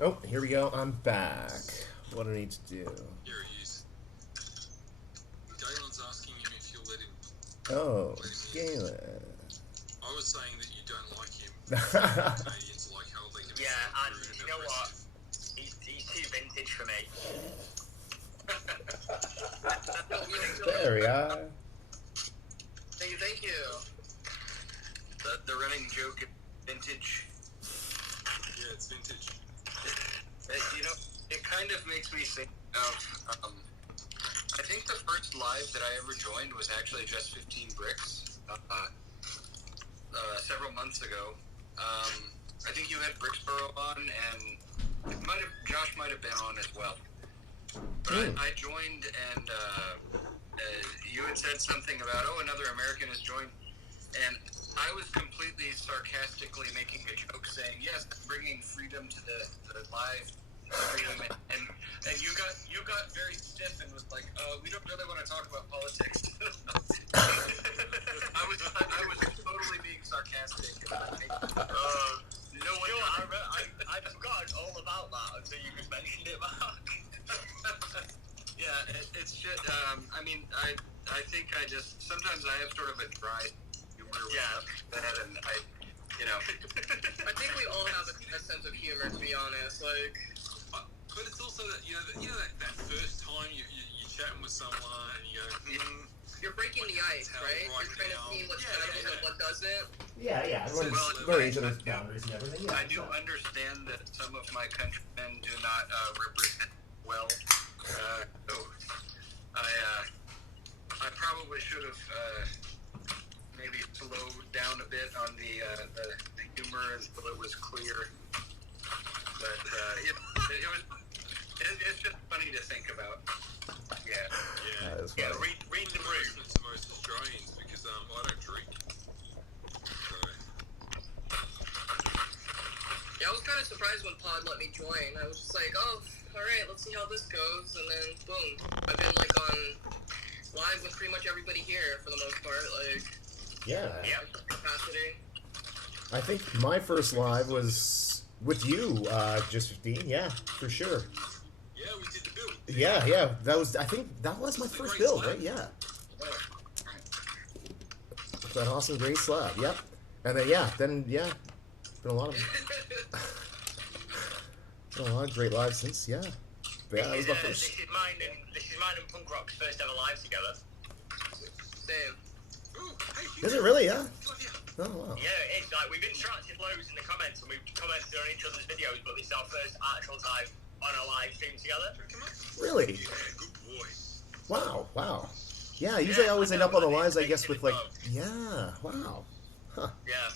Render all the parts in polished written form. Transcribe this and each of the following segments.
Oh, here we go. I'm back. What do I need to do? Here he is. Galen's asking him if you'll Oh, let him in. Galen. I was saying that you don't like him. Canadians like how they can be Yeah, so and rude and you know what? aggressive. He's too vintage for me. There we are. Thank you. The running joke is vintage. Yeah, it's vintage. You know, it kind of makes me think of, I think the first live that I ever joined was actually just 15 Bricks, several months ago. I think you had Bricksboro on, and Josh might have been on as well. But I joined, and you had said something about, another American has joined, and I was completely sarcastically making a joke saying, yes, I'm bringing freedom to the live stream, and you got very stiff and was like, we don't really want to talk about politics. I was totally being sarcastic. No one. You know, I forgot all about that until you just mentioned it, Mark. Yeah, it's just. I mean, I think I just sometimes I have sort of a dry humor with that, and I think we all have a sense of humor, to be honest. Like, but it's also that that first time you're chatting with someone and you go, you're breaking the ice, right? You're trying to see what settles and what doesn't. Yeah. So, Learn each other's boundaries and everything. Yeah, I do understand that some of my countrymen do not represent well. So I probably should have maybe slowed down a bit on the humor until it was clear. But it's just funny to think about. Yeah. Read the room. To most Australians because I don't drink. So. Yeah, I was kind of surprised when Pod let me join. I was just like, all right, let's see how this goes, and then boom, I've been like on live with pretty much everybody here for the most part. Like, capacity. I think my first live was with you, just 15. Yeah, for sure. Yeah, we did the build. Yeah. I think that was my first build, slab. Right? Yeah. That awesome gray slab. Yep. And then been a lot of great lives since. Yeah. But yeah, that was my first. This is mine and Punk Rock's first ever live together. Same. Ooh, hey, Is it really? Yeah. Oh, wow. Yeah, it's like we've interacted loads in the comments and we've commented on each other's videos, but this is our first actual time on a live stream together. Really? Yeah, good boy. Wow. Yeah, usually I always end up on the lives, I guess, with like, wow. Huh. Yeah.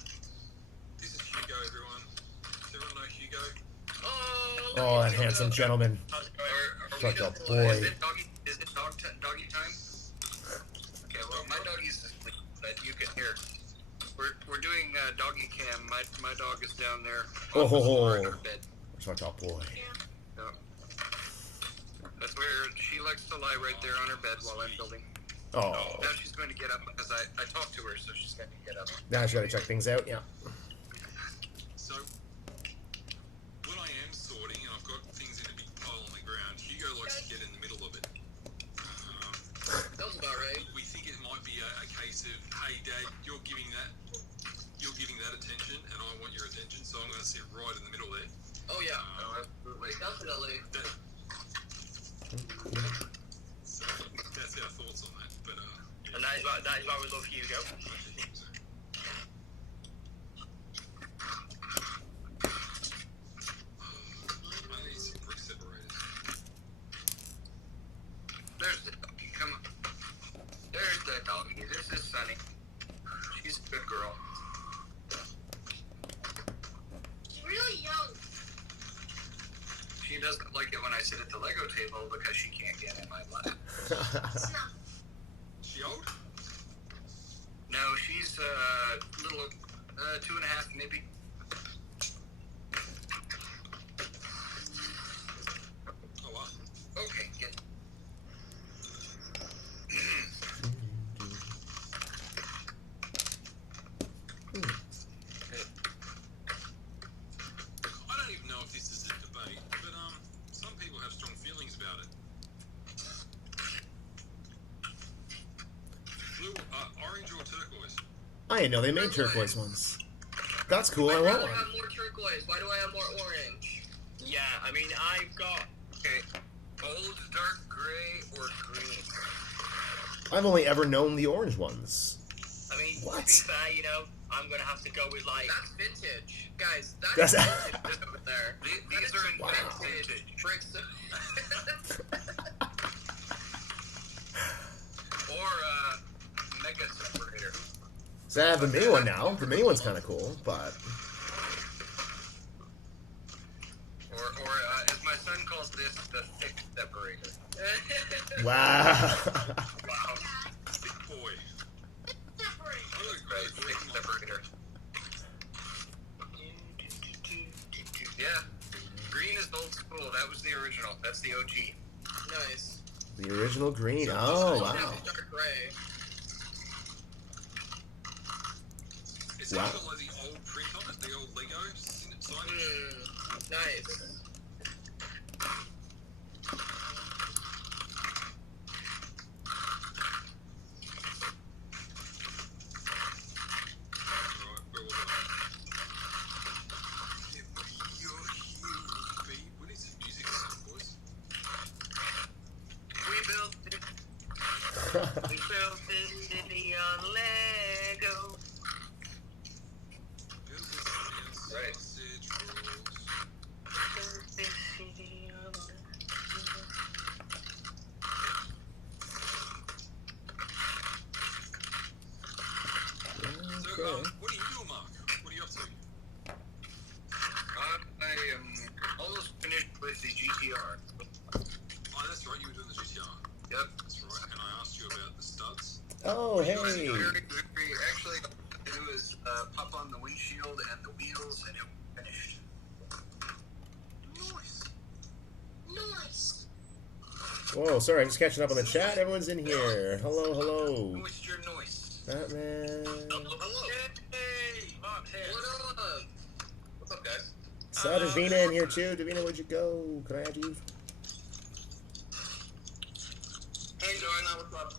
This is Hugo, everyone. Does everyone know Hugo? Oh, that handsome gentleman. Such a boy. Is it doggy time? Okay, well, my doggy's asleep, but you can hear. We're doing doggy cam. My dog is down there on her bed. Such a boy. Yeah. That's where she likes to lie right there on her bed while I'm building. Oh. Now she's going to get up because I talked to her, so she's going to get up. Now she's got to check things out, yeah. So, when I am sorting and I've got things in a big pile on the ground, Hugo likes to get in the middle of it. That was about right. We think it might be a case of, hey, Dad, you're giving that attention, and I want your attention, so I'm going to sit right in the middle there. Oh yeah, absolutely, definitely. So that's our thoughts on that. But and that is why we love Hugo. I need some brick separators. There's the doggy. Come on. There's the doggy. This is Sunny. She's a good girl. She's really young. She doesn't like it when I sit at the Lego table because she can't get in my lap. It's not. She old? No, she's little, 2.5 maybe. Oh, wow. Okay, get. I don't even know if this is a debate. I didn't know they made turquoise ones. That's cool. I I'd want rather one. have more turquoise. Why do I have more orange? Yeah, I mean, I've got... Okay, gold, dark gray, or green? I've only ever known the orange ones. I mean, What? to be fair, you know, I'm gonna have to go with, like... That's vintage. Guys, that's That's- vintage over there. These are in Wow. vintage. Bricks. Or, mega separator. So I have the mini one now. The mini one's kind of cool, but Or as my son calls this, the thick separator. wow. Wow. Big boy. Separate. I look Right, great. thick separator. Yeah. Green is old school. That was the original. That's the OG. Nice. The original green. Oh wow. Now it's dark gray. It's Wow. got like the old print on it, the old Legos inside. Nice. Right, where was I? You're huge, what is this music song, boys? We built it. We built this city on Lego. Build this house, Right. sausage rolls. Built this city on Lego. So, Okay. what are you doing, Mark? What are you up to? I am almost finished with the GTR. Oh, that's right, you were doing the GTR. Yep. That's right, and I asked you about the studs. Oh hey. Actually, all I do is pop on the windshield and the wheels, and it finished. Nice. Noise. Whoa, sorry, I'm just catching up on the chat. Everyone's in here. Hello, hello. What's your noise? Batman. Hello. Hey, Mark's here. What up? What's up, guys? Saw Davina in here too. Davina, where'd you go? Can I add you? Hey, Joanna, what's up?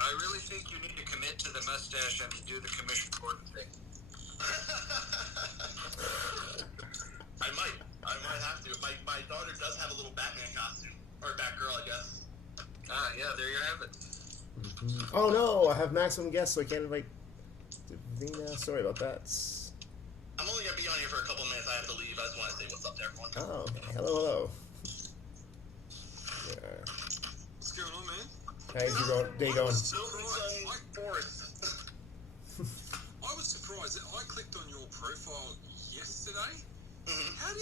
I really think you need to commit to the mustache and do the Commission Gordon thing. I might have to. My daughter does have a little Batman costume. Or Batgirl, I guess. Ah, yeah, there you have it. Oh no, I have maximum guests, so I can't invite Davina. Sorry about that. I'm only gonna be on here for a couple minutes. I have to leave. I just want to say what's up to everyone. Oh, hello, hello. Yeah. What's going on, man? How's your day going? Building some forest. I was surprised that I clicked on your profile yesterday. Mm-hmm. How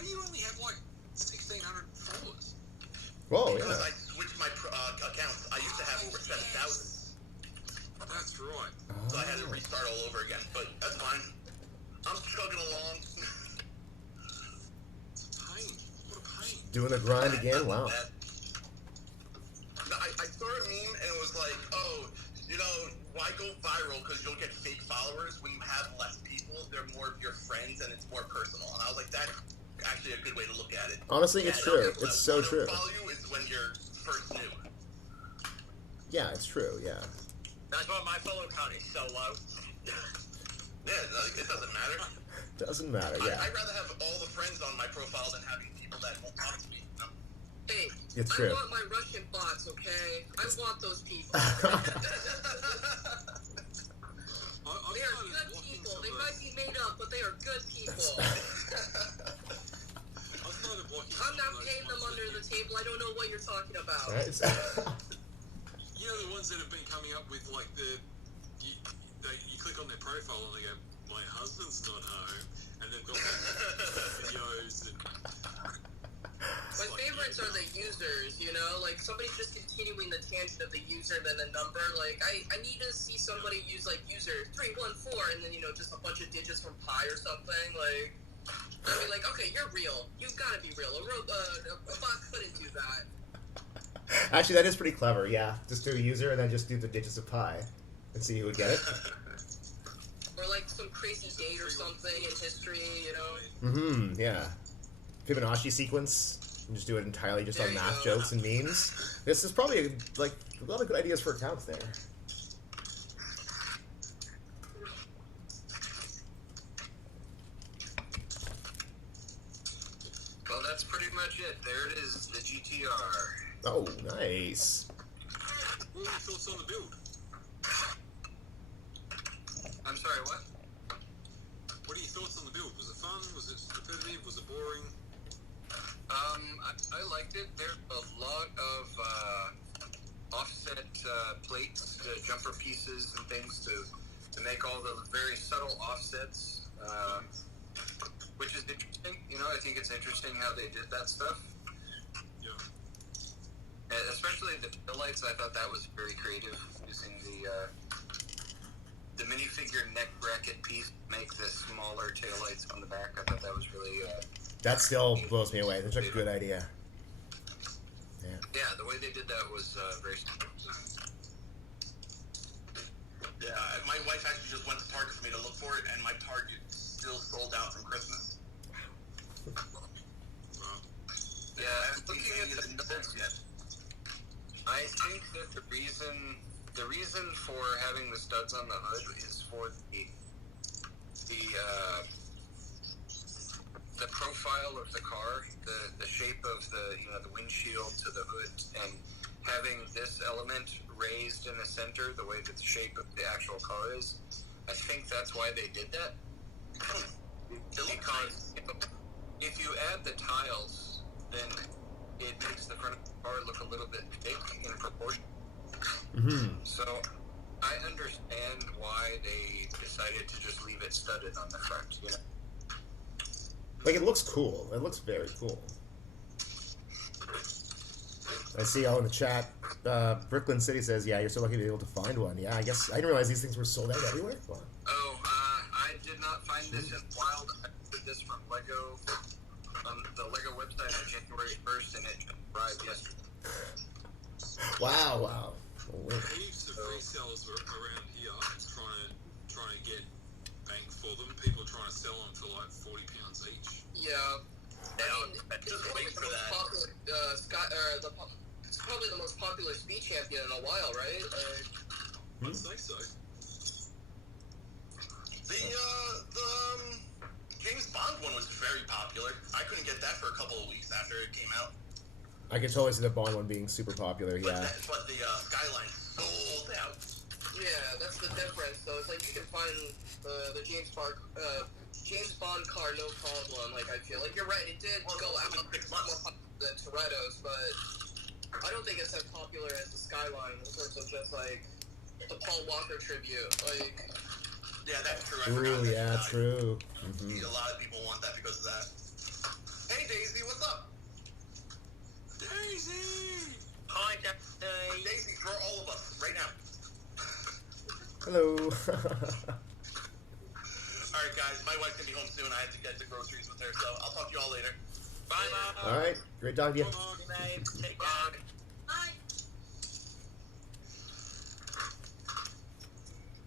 do you only have like 1,600 followers? Whoa, Because yeah. I switched my accounts. I used to have over 7,000. That's right. So I had to restart all over again. But that's fine. I'm chugging along. It's a pain. What a pain. Doing the grind again? Wow. No, I saw a meme and it was like, oh, you know, why go viral? Because you'll get fake followers. When you have less people, they're more of your friends and it's more personal. And I was like, that's actually a good way to look at it. Honestly, it's Yeah, true. people It's that so wanna true. Follow you is when you're first new. Yeah, it's true. Yeah. That's why my follow count is so low. Yeah, like, it doesn't matter. Doesn't matter. Yeah. I'd rather have all the friends on my profile than having people that won't talk to me. You know? Hey, It's I true. want my Russian bots, okay? I want those people. I've They are started good blocking people. some They of might those- be made up, but they are good people. I've started blocking I'm some not of those paying them ones under that the table. I don't know what you're talking about. You know the ones that have been coming up with like you click on their profile and they go, my husband's not home, and they've got like, videos and. My favorites are the users, you know? Like, somebody's just continuing the tangent of the user and then a number. Like, I need to see somebody use, like, user 314 and then, you know, just a bunch of digits from pi or something. Like, I mean, like, okay, you're real. You've got to be real. A bot couldn't do that. Actually, that is pretty clever. Yeah, just do a user and then just do the digits of pi and see who would get it. Or, like, some crazy date or something in history, you know? Mm-hmm. Yeah. Fibonacci sequence. And just do it entirely just There on you math go. jokes and memes. This is probably like a lot of good ideas for accounts there. pretty much it. There it is, the GTR. Oh, nice. What are your thoughts on the build? I'm sorry, what? What are your thoughts on the build? Was it fun? Was it repetitive? Was it boring? I liked it. There's a lot of offset plates, jumper pieces, and things to make all the very subtle offsets, which is interesting. You know, I think it's interesting how they did that stuff. Yeah. Especially the taillights, I thought that was very creative, using the minifigure neck bracket piece to make the smaller taillights on the back. I thought that was really... That still blows me away. That's a good idea. Yeah, the way they did that was very simple. Yeah, my wife actually just went to Target for me to look for it, and my Target still sold out from Christmas. Wow. Yeah, I'm looking at the notes yet. I think that the reason for having the studs on the hood is for the profile of the car, the shape of the windshield to the hood, and having this element raised in the center, the way that the shape of the actual car is. I think that's why they did that. Because if you add the tiles, then it makes the front of the car look a little bit big in proportion. Mm-hmm. So I understand why they decided to just leave it studded on the front, you know? Like, it looks cool. It looks very cool. I see all in the chat. Brooklyn City says, yeah, you're so lucky to be able to find one. Yeah, I guess I didn't realize these things were sold out everywhere. Wow. Oh, I did not find this in Wild. I did this from Lego, on the Lego website on January 1st, and it arrived yesterday. Wow, wow. Oh, wait. Heaps of resellers were around here trying to get bang for them. People are trying to sell them for like £40 each. Yeah. I mean, it's just probably wait the for most that. popular, it's probably the most popular speed champion in a while, right? I'd say so. The James Bond one was very popular. I couldn't get that for a couple of weeks after it came out. I can totally see the Bond one being super popular, But, yeah. but the Skyline sold out. Yeah, that's the difference. So it's like you can find the James Bond car no problem. Like, I feel like you're right. It did Well, go it's out only been 6 months. more than Toretto's, but I don't think it's as popular as the Skyline in terms of just like the Paul Walker tribute. Like, Yeah, that's true. I Ooh, forgot that. yeah, true. Mm-hmm. A lot of people want that because of that. Hey, Daisy, what's up? Daisy! Hi, Daisy. Daisy, draw all of us right now. Hello. All right, guys, my wife's gonna be home soon. I have to get the groceries with her, so I'll talk to you all later. Bye, Mom. All right, great talking to you. Come on. Babe, take care. Hi.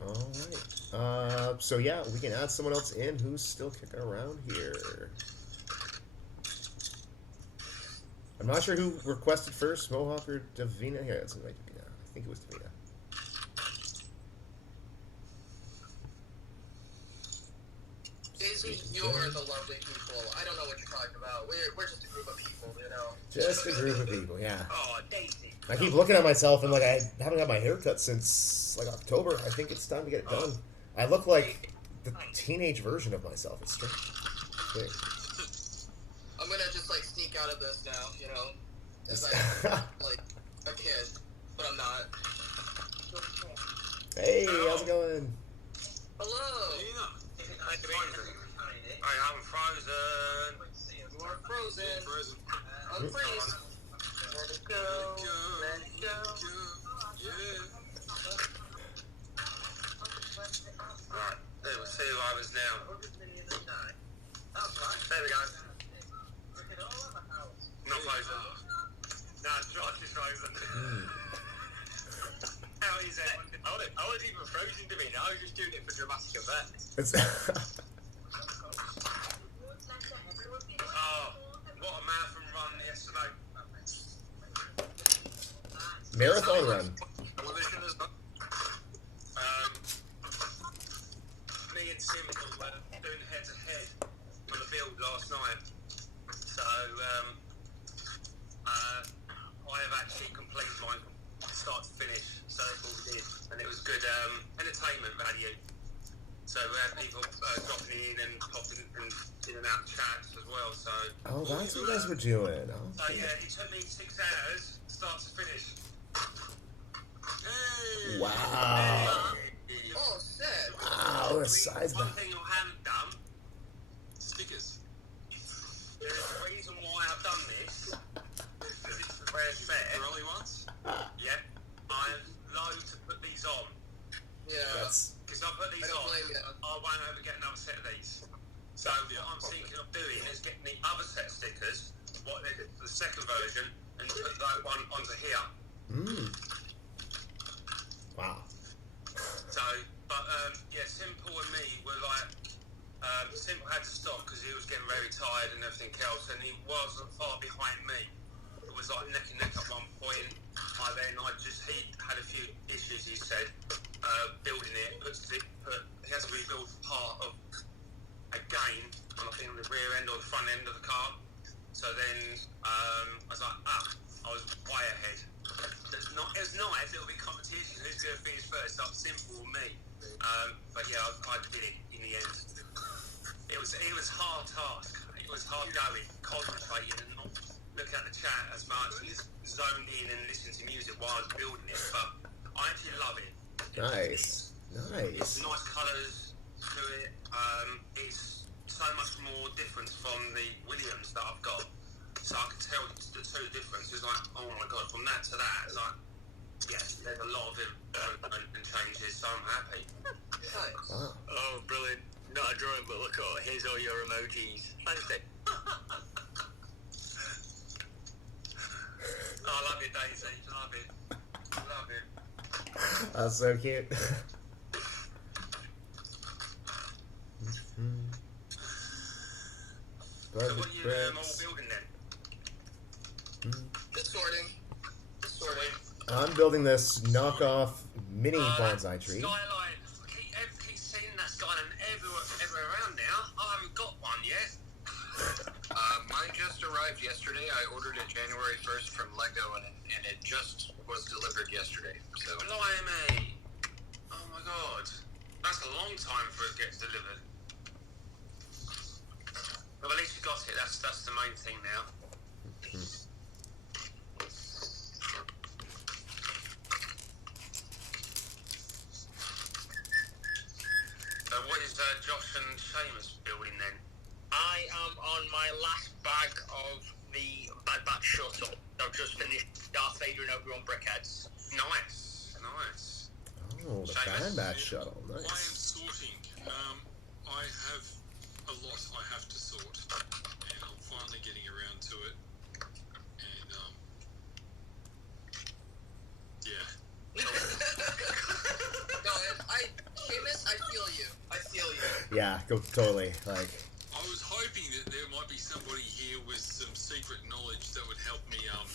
All right. So yeah, we can add someone else in who's still kicking around here. I'm not sure who requested first, Mohawk or Davina. Yeah, it's like Davina. I think it was Davina. Daisy, you're the lovely people. I don't know what you're talking about. We're just a group of people, you know. Just a group of people, yeah. Oh, Daisy. I keep looking at myself and like I haven't got my hair cut since like October. I think it's time to get it done. I look like the teenage version of myself. It's strange. Weird. I'm gonna just like sneak out of this now, you know, as I like a kid, but I'm not. Hey, how's it going? Hello. Tina! I'm frozen. You are frozen. Frozen. Unfreeze. Let it go. Let it go. Yeah. Right, let's see who I was now. There we go. Not frozen. No, Josh is frozen. How is it? I wasn't even frozen to me. I was just doing it for dramatic effect. It's Oh, what a marathon run yesterday. marathon run. Television is not. Me and Sim were doing head to head on the field last night. So I have actually completed mine from start to finish, so that's all we did, and it was good entertainment value. So we had people dropping in and popping in and out chats as well. So Oh, that's what you guys were doing. so Okay. yeah, it took me 6 hours, start to finish. Hey! Wow. Oh, shit. Wow, besides One that. thing I haven't done, Stickers. there's a reason why I've done this, because it's the rare fair. Early ones? Yeah, I'm loath to put these on. Yeah. That's Because I put these I don't on, blame you. I won't ever get another set of these. So what I'm thinking of doing is getting the other set of stickers, the second version, and put that one onto here. wow. So, but yeah, Simple and me were like, Simple had to stop because he was getting very tired and everything else, and he wasn't far behind me. It was like neck and neck at one point. He had a few issues, he said, building it. He has to rebuild part of a game, and I think on the rear end or the front end of the car. So then I was like, I was way ahead. It's nice, it'll be competition. Who's going to finish first? Up Simple or me? But yeah, I did it in the end. It was hard task. It was hard going, concentrating and not looking at the chat as much, and just zoned in and listening to music while I was building it. But I actually love it. Nice. It's Nice. nice colours to it. It's so much more different from the Williams that I've got. So I can tell the two difference. It's like, oh my god, from that to that. It's like, yes, there's a lot of improvement and changes, so I'm happy. Nice. Wow. Oh, brilliant. Not a drawing, but look, here's all your emojis. Thanks, Dick. I love it, Daisy. Love it. Love it. That's so cute. So what are you all building then? Just sorting. Just sorting. I'm building this knockoff mini that bonsai tree. Skyline. I keep seeing that skyline everywhere around now. I haven't got one yet. Mine just arrived yesterday. I ordered it January 1st from Lego, and it just was delivered yesterday. So Blimey. Oh my god. That's a long time for it to get delivered. Well, at least you got it. That's the main thing now. What is Josh and Seamus building then? I am on my last bag of the Bad Batch shuttle. I've just finished Darth Vader and Obi-Wan Brickheads. Nice. Oh, the Seamus? Bad Batch shuttle. I am Nice. sorting. I have a lot I have to sort, and I'm finally getting around to it. And yeah, No, Seamus, I feel you. I feel you. Yeah, go totally. Like, I was hoping that there might be somebody here with some secret knowledge that would help me help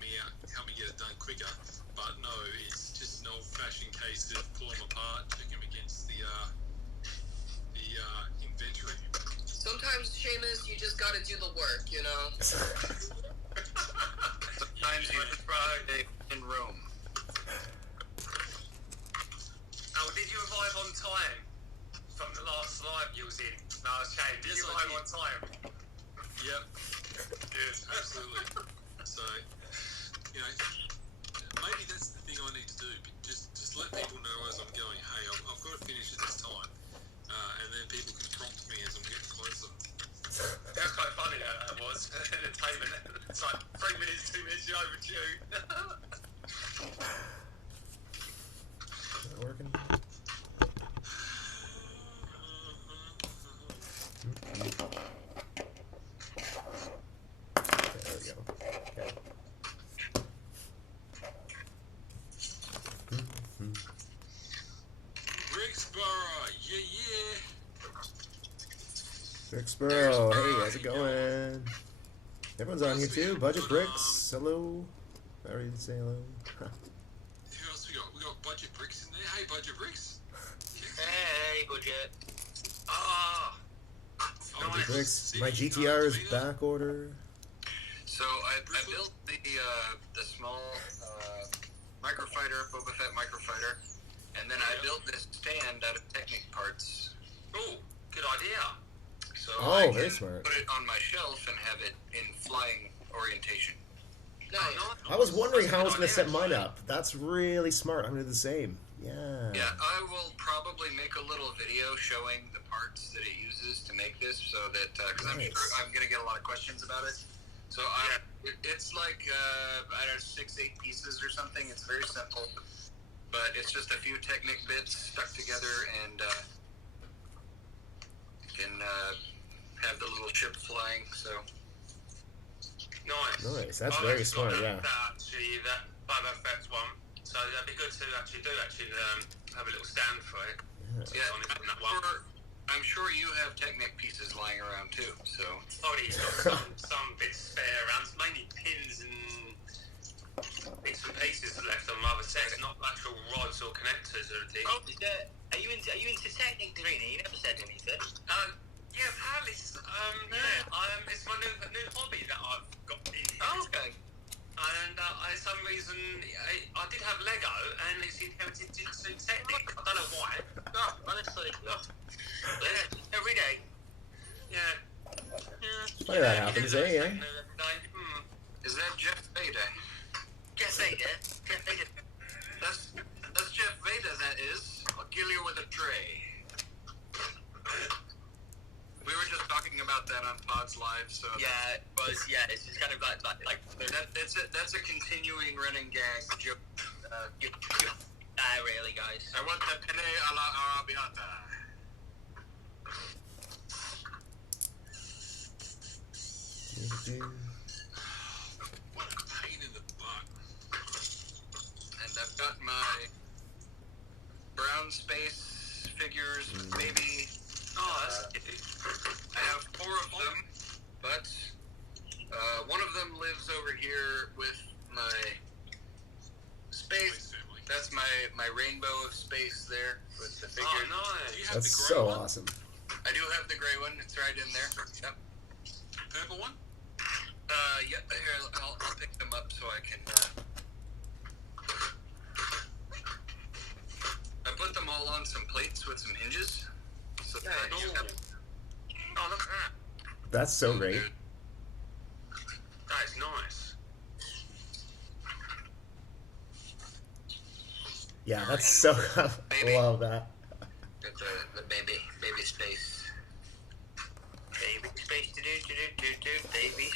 me get it done quicker. But no, it's just an old-fashioned case of pull them apart, check them against the inventory. Sometimes, Seamus, you just gotta do the work, you know? sometimes you Friday in Rome. Oh, did you arrive on time from the last live you was in? No, I was saying, did Yes, you I arrive did. on time? Yep. Yes, absolutely. So, you know, maybe that's the thing I need to do. Just let people know as I'm going, hey, I've got to finish at this time. And then people can prompt me as I'm getting closer. That's quite funny that was. Entertainment. It's like 3 minutes, 2 minutes, you're overdue. is that working? There we go. Okay. Ricksborough, yeah. Ricksboro, hey, how's it going? Everyone's on here too. Budget Bricks, hello. I already did say hello. Who else we got? We got Budget Bricks in there. Hey, Budget Bricks. Hey, budget. Ah. Budget Nice. Bricks, my GTR is back order. So So I built the small microfighter, Boba Fett microfighter, and then I built this stand out of Technic parts. Oh, good idea. So Oh, I very can smart. put it on my shelf and have it in flying orientation. Nice. I was wondering how I was going to set mine up. That's really smart. I'm going to do the same. Yeah. Yeah, I will probably make a little video showing the parts that it uses to make this, so that because I'm Nice. sure I'm gonna get a lot of questions about it. So it's like I don't know, 6-8 pieces or something. It's very simple, but it's just a few Technic bits stuck together, and you can have the little ship flying. So Nice. Nice. That's I've very actually got smart, yeah. that Boba Fett's one. So that'd be good to actually have a little stand for it. yeah, On that one. I'm sure you have Technic pieces lying around too. So Probably got some bits spare around, mainly pins and bits and pieces left on my other sets, not actual rods or connectors or anything. Oh, are you into Technic, Dorina? You never said anything. Yeah, apparently, it's my new hobby that I've got in. Oh, okay. And for some reason, I did have Lego, and it's inherited into Technic. I don't know why. Oh, honestly, every day. Yeah. Funny that happens, eh? Yeah. is that Jeff Veda? Jeff Vader. Jeff Vader. That's Jeff Veda. That is. I'll kill you with a tray. We were just talking about that on Pods Live, so Yeah, it was. Yeah, it's just kind of like that's a continuing running gag joke. really, guys. I want the penne alla arrabbiata. What a pain in the butt. And I've got my brown space figures, maybe. Oh, that's good. I have 4 of them, but one of them lives over here with my space. Family. That's my rainbow of space there with the figure. Oh, nice. Do you have That's the grey so one? awesome. I do have the gray one. It's right in there. Yep. Purple one? Yeah. Here, I'll pick them up so I can. I put them all on some plates with some hinges. So that I can have Oh, look at that. That's so great. That is nice. Yeah, that's so. I love that. Get the baby space. Baby space do baby.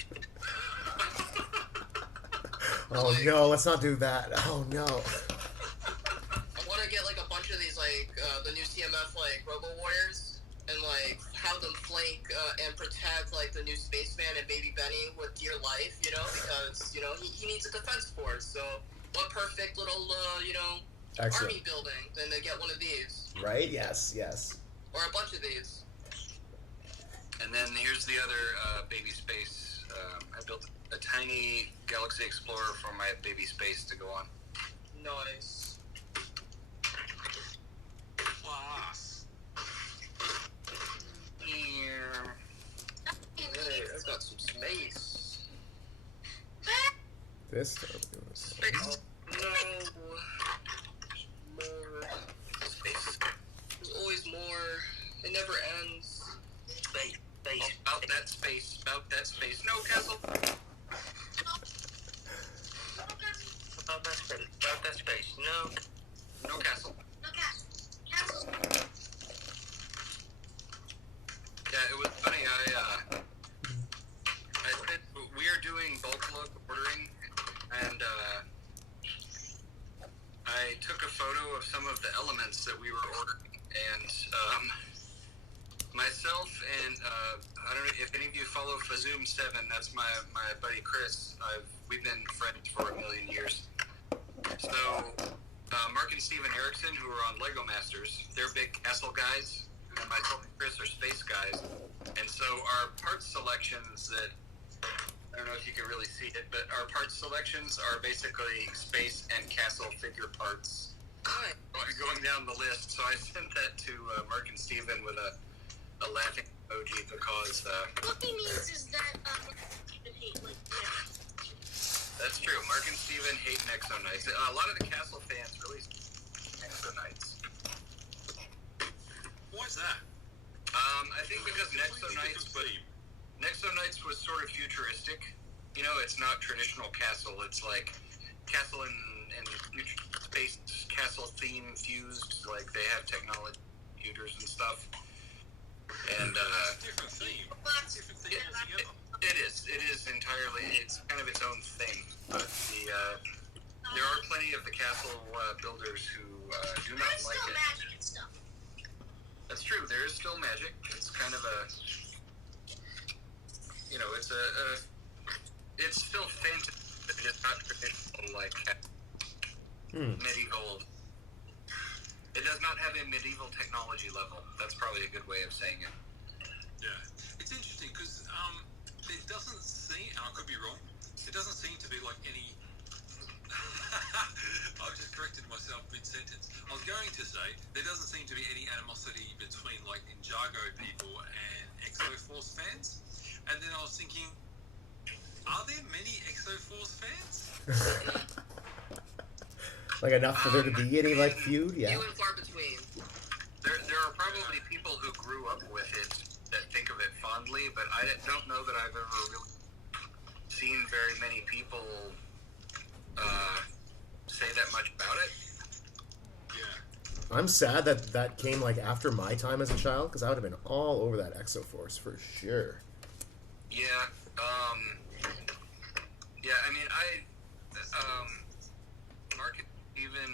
Oh no, let's not do that. Oh no. I want to get like a bunch of these like the new CMF like Robo Warriors and like have them flank and protect like the new Spaceman and Baby Benny with dear life, you know, because you know he needs a defense force. So what perfect little Excellent. army building than to get one of these Right? Yes, yes. or a bunch of these. And then here's the other baby space. I built a tiny Galaxy Explorer for my baby space to go on. Nice. Class. Here. Hey, I've got some space. This totally was. Space. No. More. Space. There's always more. It never ends. Space. About that space. About that space. No, Castle. About that space. About that space. No. No, Castle. Castle. Yeah, it was funny. I said we are doing bulk log ordering, and I took a photo of some of the elements that we were ordering, and myself and I don't know if any of you follow Fazoom 7. That's my buddy Chris. We've been friends for a million years. So Mark and Steven Erickson, who are on Lego Masters, they're big castle guys, and myself and Chris are space guys. And so our parts selections that, I don't know if you can really see it, but our parts selections are basically space and castle figure parts going down the list. So I sent that to Mark and Steven with a laughing emoji because What he means is that, like, yeah. That's true. Mark and Steven hate Nexo Knights. A lot of the Castle fans really Nexo Knights. Why is that? I think because Nexo Knights was sort of futuristic. You know, it's not traditional castle. It's like castle and future space castle theme fused. Like they have technology, computers and stuff. And Different theme. Different theme altogether. it is entirely. It's kind of its own thing. But there are plenty of the castle builders who do not There's like still it. magic and stuff. That's true. There is still magic. It's kind of a, you know, it's it's still fantasy, but it is not traditional like medieval. It does not have a medieval technology level. That's probably a good way of saying it. Yeah. It's interesting because it doesn't seem, and I could be wrong, it doesn't seem to be like any. I've just corrected myself mid-sentence. I was going to say there doesn't seem to be any animosity between like Ninjago people and Exoforce fans. And then I was thinking, are there many Exoforce fans? Like enough for there to be any like feud? Yeah. Few and far between. There are probably people who grew up with it that think of it fondly, but I don't know that I've ever really seen very many people say that much about it. Yeah. I'm sad that came like after my time as a child because I would have been all over that Exoforce for sure. Yeah. Yeah. I mean, Mark and Steven,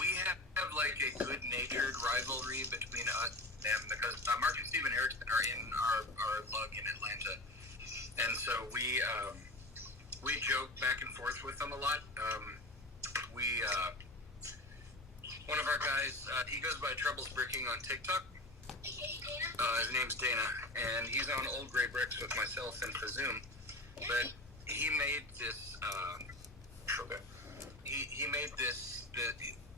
we have like a good-natured rivalry between us and them because Mark and Steven Erickson are in our lug in Atlanta, and so we joke back and forth with them a lot. One of our guys, he goes by Troubles Bricking on TikTok. His name's Dana, and he's on Old Gray Bricks with myself and Fazoom. But he made this. He made this.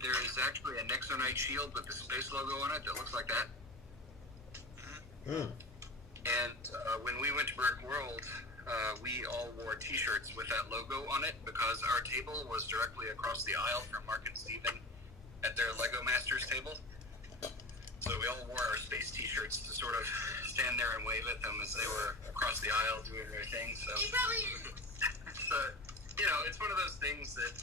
There is actually a Nexo Knight shield with the space logo on it that looks like that. And when we went to Brick World, we all wore T-shirts with that logo on it because our table was directly across the aisle from Mark and Steven at their Lego Masters table. So we all wore our space T-shirts to sort of stand there and wave at them as they were across the aisle doing their thing. So, you know, it's one of those things that,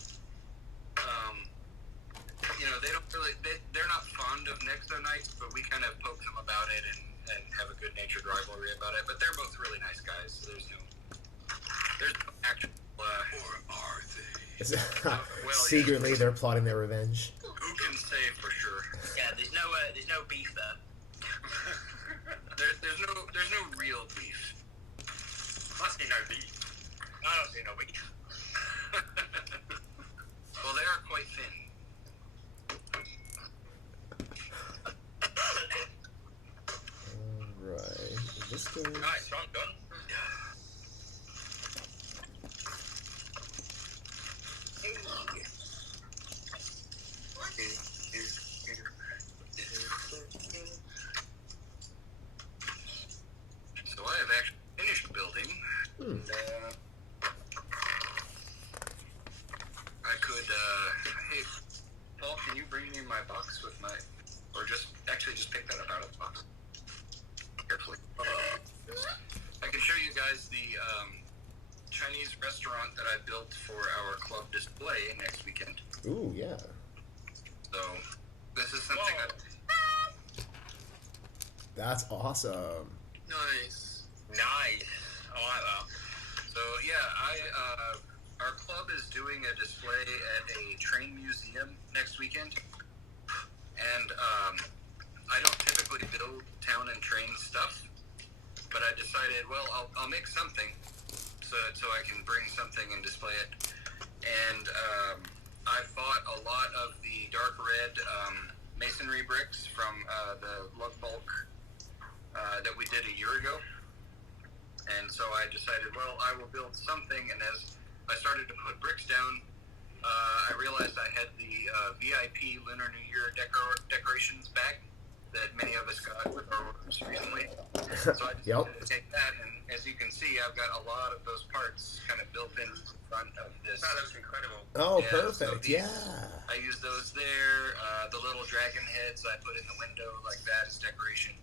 you know, they don't really, they're not fond of Nexo Knights, but we kind of poke them about it and have a good-natured rivalry about it. But they're both really nice guys, so there's no actual, Or are they? well, Secretly, they're plotting their revenge. Who can say for sure? Yeah, there's no beef there. There's no real beef. Must be no beef. I don't see no beef. Well, they are quite thin. Alright. This goes... Nice, I'm done. So I have actually finished building. I could, hey, Paul, can you bring me my box with my, or just pick that up out of the box. Carefully. I can show you guys the Chinese restaurant that I built for our club display next weekend. Ooh, yeah. So, this is something That's awesome. Nice. Nice. I like that. So yeah, our club is doing a display at a train museum next weekend, and I don't typically build town and train stuff, but I decided, well, I'll make something so I can bring something and display it, and I bought a lot of the dark red masonry bricks from the Love Bulk that we did a year ago. And so I decided, well, I will build something, and as I started to put bricks down, I realized I had the VIP Lunar New Year decorations back that many of us got with our orders recently. So I decided to take that, and as you can see, I've got a lot of those parts kind of built in front of this. That looks incredible. Oh, Yeah, perfect. so these- Yeah. I use those there. The little dragon heads I put in the window like that as decoration.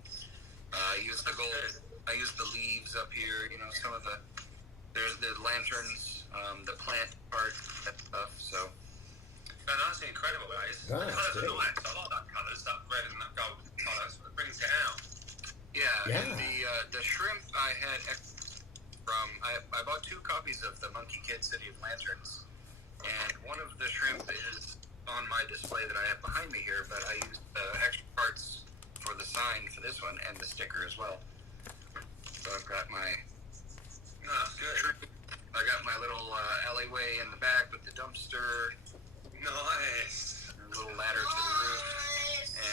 I use the gold. I use the leaves up here. You know, some of there's the lanterns, the plant part, that stuff. So. No, that's incredible, guys. Nice, The colours great. are nice. I like that colours, that red and that gold colours. It brings it out. Yeah, Yeah. and the shrimp I had from I bought 2 copies of the Monkey Kid City of Lanterns, and one of the shrimp is on my display that I have behind me here, but I used extra parts for the sign for this one and the sticker as well. So I've got my No, that's good. I got my little alleyway in the back with the dumpster, Nice. and a little ladder to the roof,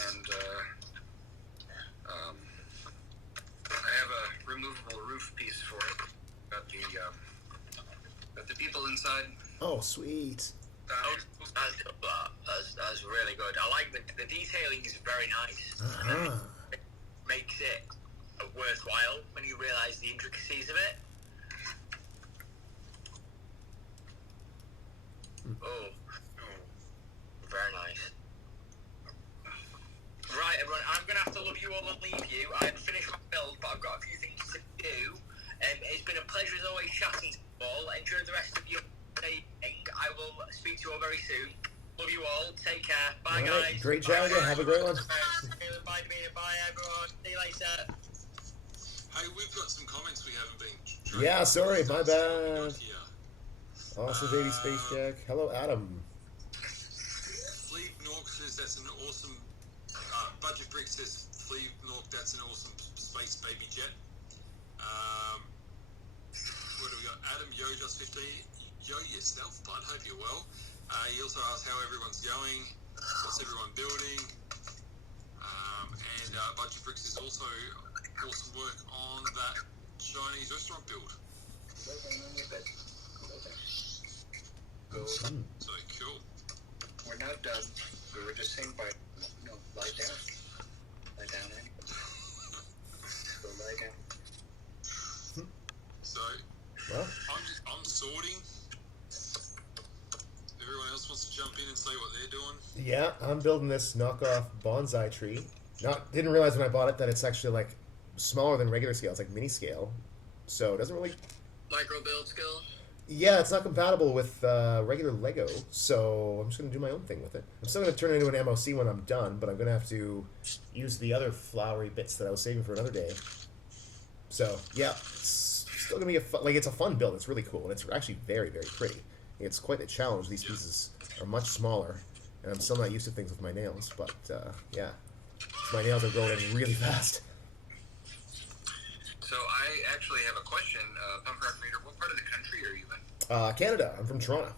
and I have a removable roof piece for it. Got the people inside. Oh, sweet. That's really good. I like the detailing is very nice. Uh-huh. It makes it worthwhile when you realise the intricacies of it. Oh, very nice. Right, everyone, I'm going to have to love you all and leave you. I haven't finished my build, but I've got a few things to do. It's been a pleasure as always chatting to you all. Enjoy the rest of your evening. I will speak to you all very soon. Love you all. Take care. Bye, All right, guys. great job, Bye. have a great one. Bye, Davina. Bye, everyone. See you later. Hey, we've got some comments we haven't been. Yeah, sorry, my bad. Here. Awesome baby Space Jack. Hello, Adam. Fleeve Nork says that's an awesome. Budget Brick says Fleeve Nork, that's an awesome space baby jet. What do we got? Adam Yo just 15. Yo yourself, bud. Hope you're well. He also asked how everyone's going. What's everyone building? And Budget Bricks is also awesome work on that Chinese restaurant build. So cool. We're not done. We were just saying lie down. Lie down, Annie. Go lie down. So Well, I'm sorting. Everyone else wants to jump in and say what they're doing. yeah, I'm building this knockoff bonsai tree. Didn't realize when I bought it that it's actually like smaller than regular scale. It's like mini scale, so it doesn't really. Micro build skill. Yeah, it's not compatible with regular Lego, so I'm just gonna do my own thing with it. I'm still gonna turn it into an MOC when I'm done, but I'm gonna have to use the other flowery bits that I was saving for another day. So yeah, it's still gonna be it's a fun build. It's really cool, and it's actually very, very pretty. It's quite a challenge. These pieces are much smaller, and I'm still not used to things with my nails. But yeah, my nails are growing in really fast. So I actually have a question, Punk Rock Reader. What part of the country are you in? Canada. I'm from Toronto.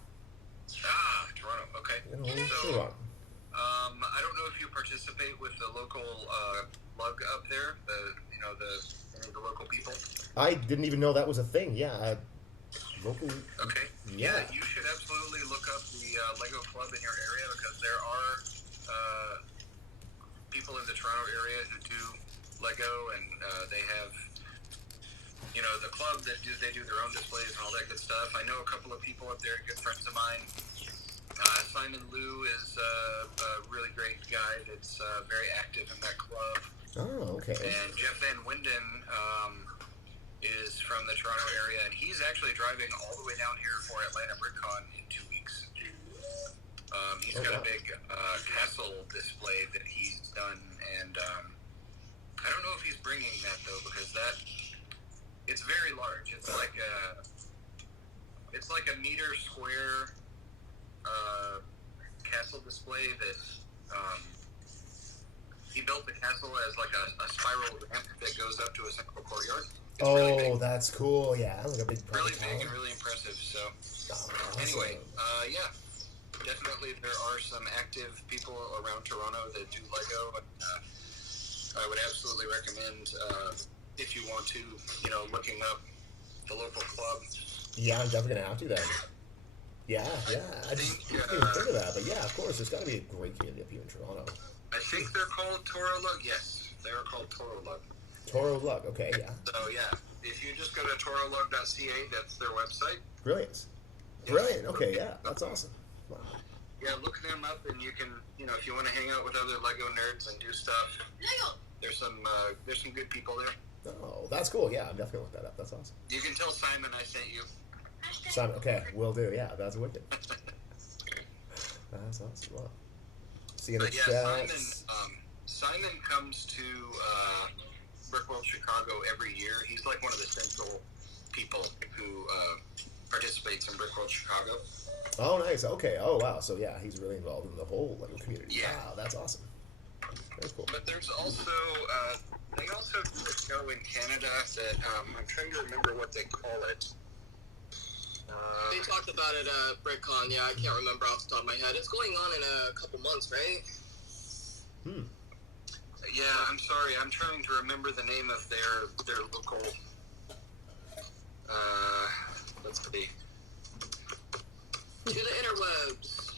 Ah, Toronto. Okay. So, Toronto. I don't know if you participate with the local lug up there. The local people. I didn't even know that was a thing. Yeah, local. Okay. Yeah. You should absolutely look up the Lego club in your area because there are people in the Toronto area who do Lego, and they have. The club that they do their own displays and all that good stuff. I know a couple of people up there, good friends of mine. Simon Liu is a really great guy that's very active in that club. Oh, okay. And Jeff Van Winden is from the Toronto area, and he's actually driving all the way down here for Atlanta BrickCon in 2 weeks. He's got a big castle display that he's done, and I don't know if he's bringing that though, because it's very large. It's like a meter square castle display that he built the castle as like a spiral ramp that goes up to a central courtyard. It's really big. That's cool. Yeah, like a big Really private big and tower. really impressive. So Awesome. anyway, yeah, definitely there are some active people around Toronto that do Lego, and I would absolutely recommend if you want to, looking up the local club. Yeah, I'm definitely gonna have to then. Yeah. I just didn't even think of that, but yeah, of course, there's got to be a great community up here in Toronto. I think they're called Toro Lug. Yes, they are called Toro Lug. Toro Lug. Okay, yeah. So yeah, if you just go to torolug.ca, that's their website. Brilliant. Brilliant. Okay, yeah, that's awesome. Wow. Yeah, look them up, and you can, if you want to hang out with other Lego nerds and do stuff, there's some good people there. Oh, that's cool. Yeah, I'm definitely gonna look that up. That's awesome. You can tell Simon I sent you. Simon, okay, will do. Yeah, that's wicked. That's awesome. Wow. See you in the But yeah, chat. Simon comes to Brickworld Chicago every year. He's like one of the central people who participates in Brickworld Chicago. Oh, nice. Okay. Oh, wow. So yeah, he's really involved in the whole Lego community. Yeah. Wow, that's awesome. Very cool. But there's also they also do a show in Canada that I'm trying to remember what they call it. They talked about it at BrickCon. Yeah, I can't remember off the top of my head. It's going on in a couple months, right? Yeah, I'm sorry. I'm trying to remember the name of their local. Let's see. To the interwebs.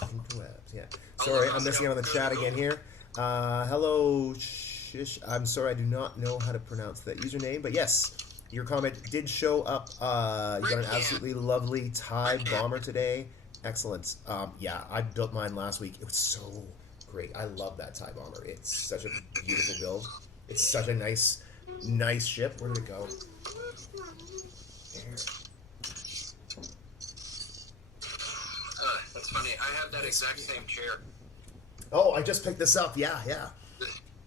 Interwebs, yeah. Sorry, I'm missing out on the chat again here. Hello, Shish. I'm sorry, I do not know how to pronounce that username, but yes, your comment did show up. You got an absolutely lovely Tide bomber today. Excellent. Yeah, I built mine last week. It was so great. I love that Tide bomber. It's such a beautiful build. It's such a nice ship. Where did it go? There. That's funny. I have that exact same chair. Oh, I just picked this up. Yeah.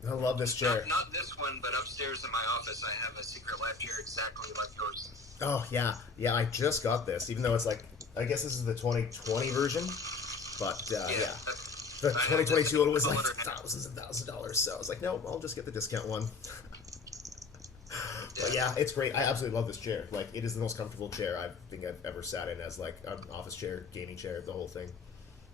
I love this chair. Not this one, but upstairs in my office, I have a secret lab chair exactly like yours. Oh, yeah. I just got this, even though it's like, I guess this is the 2020 version, but yeah. The 2022 one was like thousands and thousands of dollars, so I was like, no, I'll just get the discount one. But yeah, it's great. I absolutely love this chair. Like, it is the most comfortable chair I think I've ever sat in as like an office chair, gaming chair, the whole thing.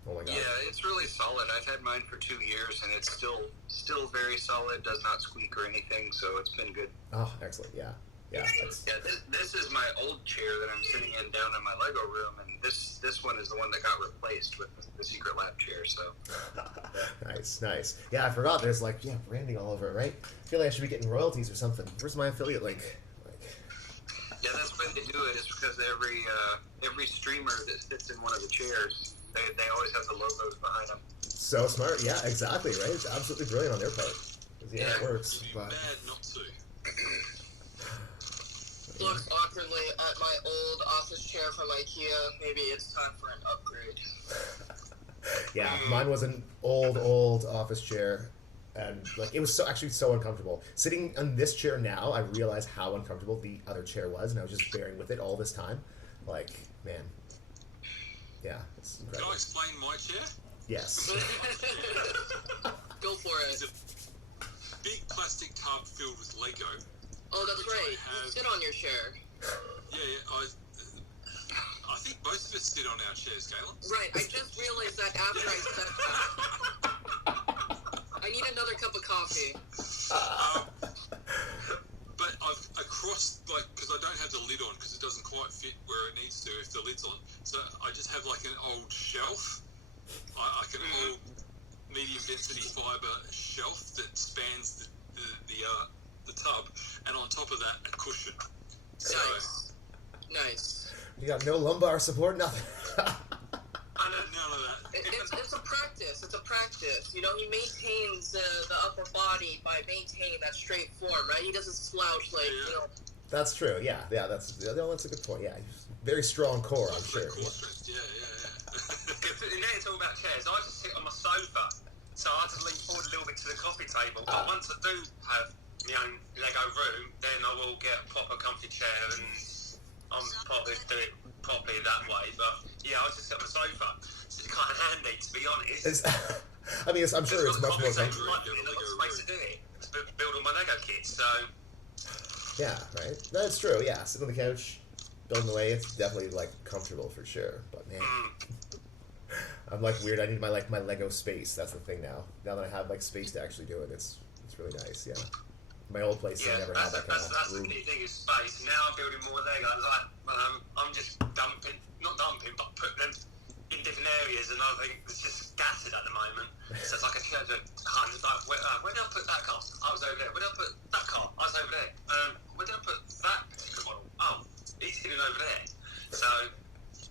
Oh my god. Yeah, it's really solid. I've had mine for 2 years, and it's still very solid. Does not squeak or anything, so it's been good. Oh, excellent. Yeah. That's... Yeah, this is my old chair that I'm sitting in down in my Lego room, and this one is the one that got replaced with the secret lab chair. So nice. Yeah, I forgot. There's like branding all over it, right? I feel like I should be getting royalties or something. Where's my affiliate link? yeah, that's when they do it. Is because every streamer that sits in one of the chairs, they always have the logos behind them. So smart. Yeah, exactly. Right. It's absolutely brilliant on their part. Yeah, it works. You'd be But... mad not to. Looks awkwardly at my old office chair from IKEA. Maybe it's time for an upgrade. Yeah, mine was an old office chair, and like it was so uncomfortable. Sitting on this chair now, I realize how uncomfortable the other chair was, and I was just bearing with it all this time. Like, man, yeah, it's Can incredible. I explain my chair? Yes. Go for it. It's a big plastic tub filled with Lego. Oh, that's Which right. I have- You sit on your chair. Yeah, I think most of us sit on our chairs, Galen. Right, I just realized that after I said that. I need another cup of coffee. But I've crossed, like, because I don't have the lid on, because it doesn't quite fit where it needs to if the lid's on. So I just have like an old shelf, like an old medium density fibre shelf that spans the tub, and on top of that, a cushion. So, Nice. You got no lumbar support, nothing. none of that. It's a practice. It's a practice. You know, he maintains the upper body by maintaining that straight form, right? He doesn't slouch like, you know. That's true. Yeah. That's a good point. Yeah, very strong core, I'm sure. Core strength, yeah. Now it's all about chairs. I just sit on my sofa, so I just lean forward a little bit to the coffee table. But once I do have my own Lego room, then I will get a proper comfy chair, and I'm probably do it properly that way. But yeah, I just sit on the sofa. It's kind of handy, to be honest. I'm sure it's much more comfortable. I've got space to do it. To build all my Lego kits, so Yeah, right. That's true. Yeah, sit on the couch, building away. It's definitely like comfortable for sure. But man, I'm like weird. I need my Lego space. That's the thing now. Now that I have like space to actually do it, it's really nice. Yeah. My old place, I never had that kind that's of the room. key thing is space. Now I'm building more Legos. I'm just not dumping, but putting them in different areas, and I think it's just gutted at the moment. So it's like a church of hundreds. Like, where did I put that car? I was over there. Where did I put that car? I was over there. Where did I put that particular model? Oh, he's hidden over there. So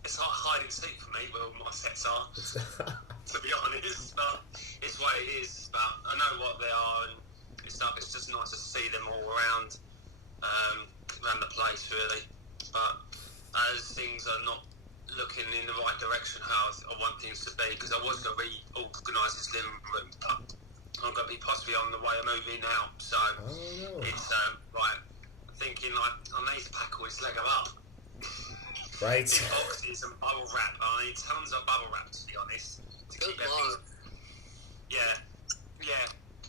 it's like hide and seek for me where all my sets are. To be honest, but it's what it is. But I know what they are, and it's just nice to see them all around the place, really. But as things are not looking in the right direction, how I want things to be, because I was going to reorganise this living room, but I'm going to be possibly on the way of moving now. So it's right, thinking like I need to pack all this Lego up. Right. In boxes and bubble wrap. I need tons of bubble wrap, to be honest. To keep everything. Yeah.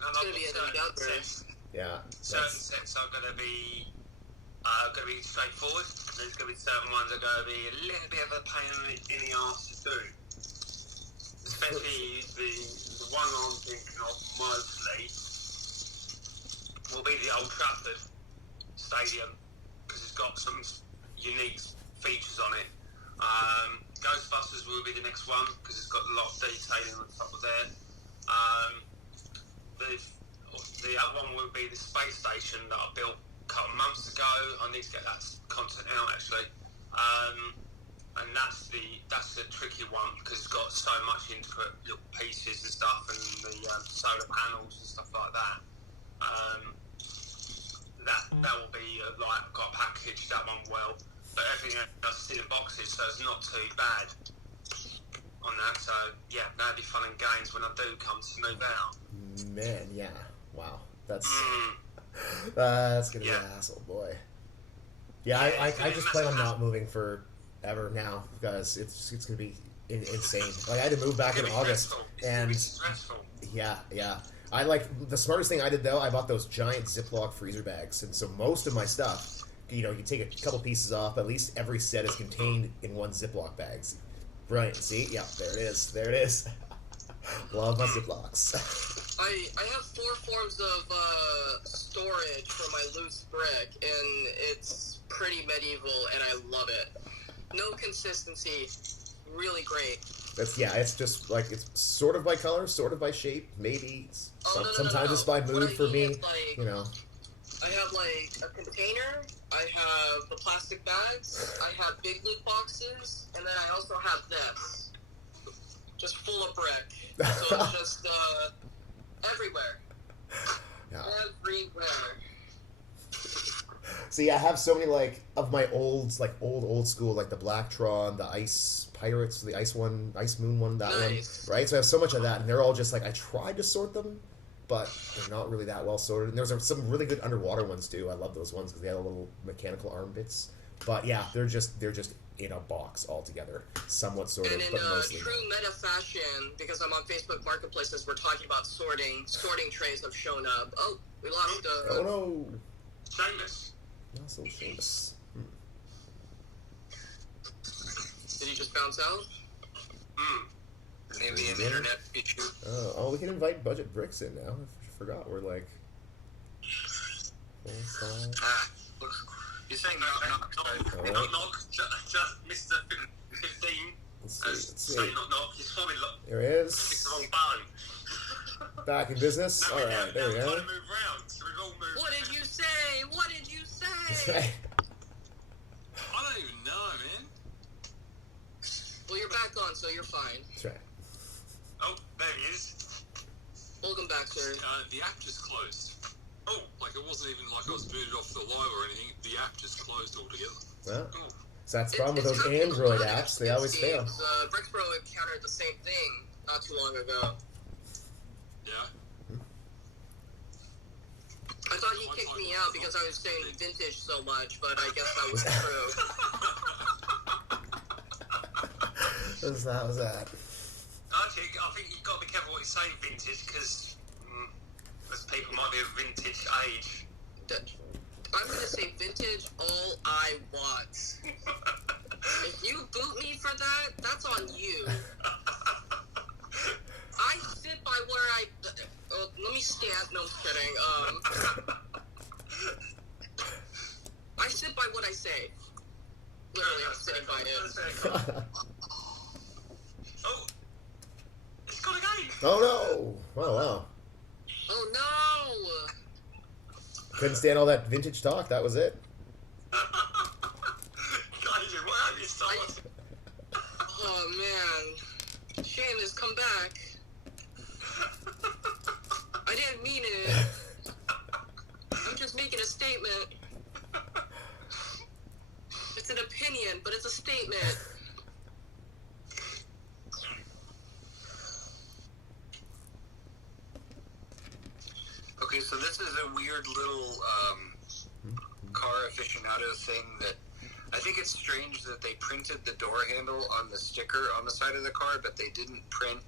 And It's gonna be another sets. Yeah. Certain sets are going to be straightforward. There's going to be certain ones that are going to be a little bit of a pain in the arse to do. Especially the one I'm thinking of mostly will be the Old Trafford Stadium, because it's got some unique features on it. Ghostbusters will be the next one, because it's got a lot of detailing on top of there. The other one will be the space station that I built a couple of months ago. I need to get that content out, actually. And that's the tricky one, because it's got so much intricate little pieces and stuff, and the solar panels and stuff like that. That will be like, I've got to package that one well, but everything else is still in boxes, so it's not too bad on that. So yeah, that'll be fun and games when I do come to move out. Man, yeah. Wow. That's gonna be an asshole, boy. Yeah, I just plan on not moving for ever now, because it's gonna be insane. Like, I had to move back in August, and yeah. I the smartest thing I did, though, I bought those giant Ziploc freezer bags, and so most of my stuff, you take a couple pieces off, at least every set is contained in one Ziploc bag. Brilliant. See? Yeah, there it is. Love my Ziplocs. I have 4 forms of storage for my loose brick, and it's pretty medieval, and I love it. No consistency, really great. It's just like, it's sort of by color, sort of by shape, maybe. Sometimes it's by mood for me. I have like a container, I have the plastic bags, I have big loot boxes, and then I also have this, just full of brick. So it's just everywhere. Yeah. Everywhere. See, I have so many of my old school, like the Blacktron, the Ice Pirates, the Ice Moon one, that one, right? So I have so much of that, and they're all just I tried to sort them, but they're not really that well sorted. And there's some really good underwater ones too. I love those ones because they have little mechanical arm bits. But yeah, they're just in a box altogether, somewhat sorted, and in but mostly true meta fashion, because I'm on Facebook Marketplaces, we're talking about sorting trays have shown up. Oh, we lost. Oh no! Seamus. Also Seamus. Did he just bounce out? Maybe an internet issue. Oh, we can invite Budget Bricks in now. I forgot we're Look, you're saying knock, right? Knock, just Mr. 15. Let's see. Say knock. He's probably There he is. picked the wrong button. Back in business. All right, there we Now go. we're trying to move around, so we've all moved. What did you say? What did you say? That's right. I don't even know, man. Well, you're back on, so you're fine. That's right. Oh, there he is. Welcome back, sir. The app just closed. Oh, Like, it wasn't even like I was booted off the live or anything. The app just closed altogether. Well, oh. so that's the problem with It's those happening with a Android lot of apps. They always fail. games. Brixbro encountered the same thing not too long ago. Yeah. I thought he kicked me out because I was saying vintage so much, but I guess that was true. That was that. Actually, I think you've got to be careful what you say vintage, because people might be of vintage age. I'm going to say vintage all I want. If you boot me for that, that's on you. I sit by where let me stand. No, I'm kidding. I sit by what I say. Literally, I'm sitting by it. Oh, it's got Oh no! Oh wow. Oh no! Couldn't stand all that vintage talk. That was it. Kaiju, what have you stolen? Oh man. Seamus, come back. I didn't mean it. I'm just making a statement. It's an opinion, but it's a statement. Okay, so this is a weird little car aficionado thing that I think it's strange that they printed the door handle on the sticker on the side of the car, but they didn't print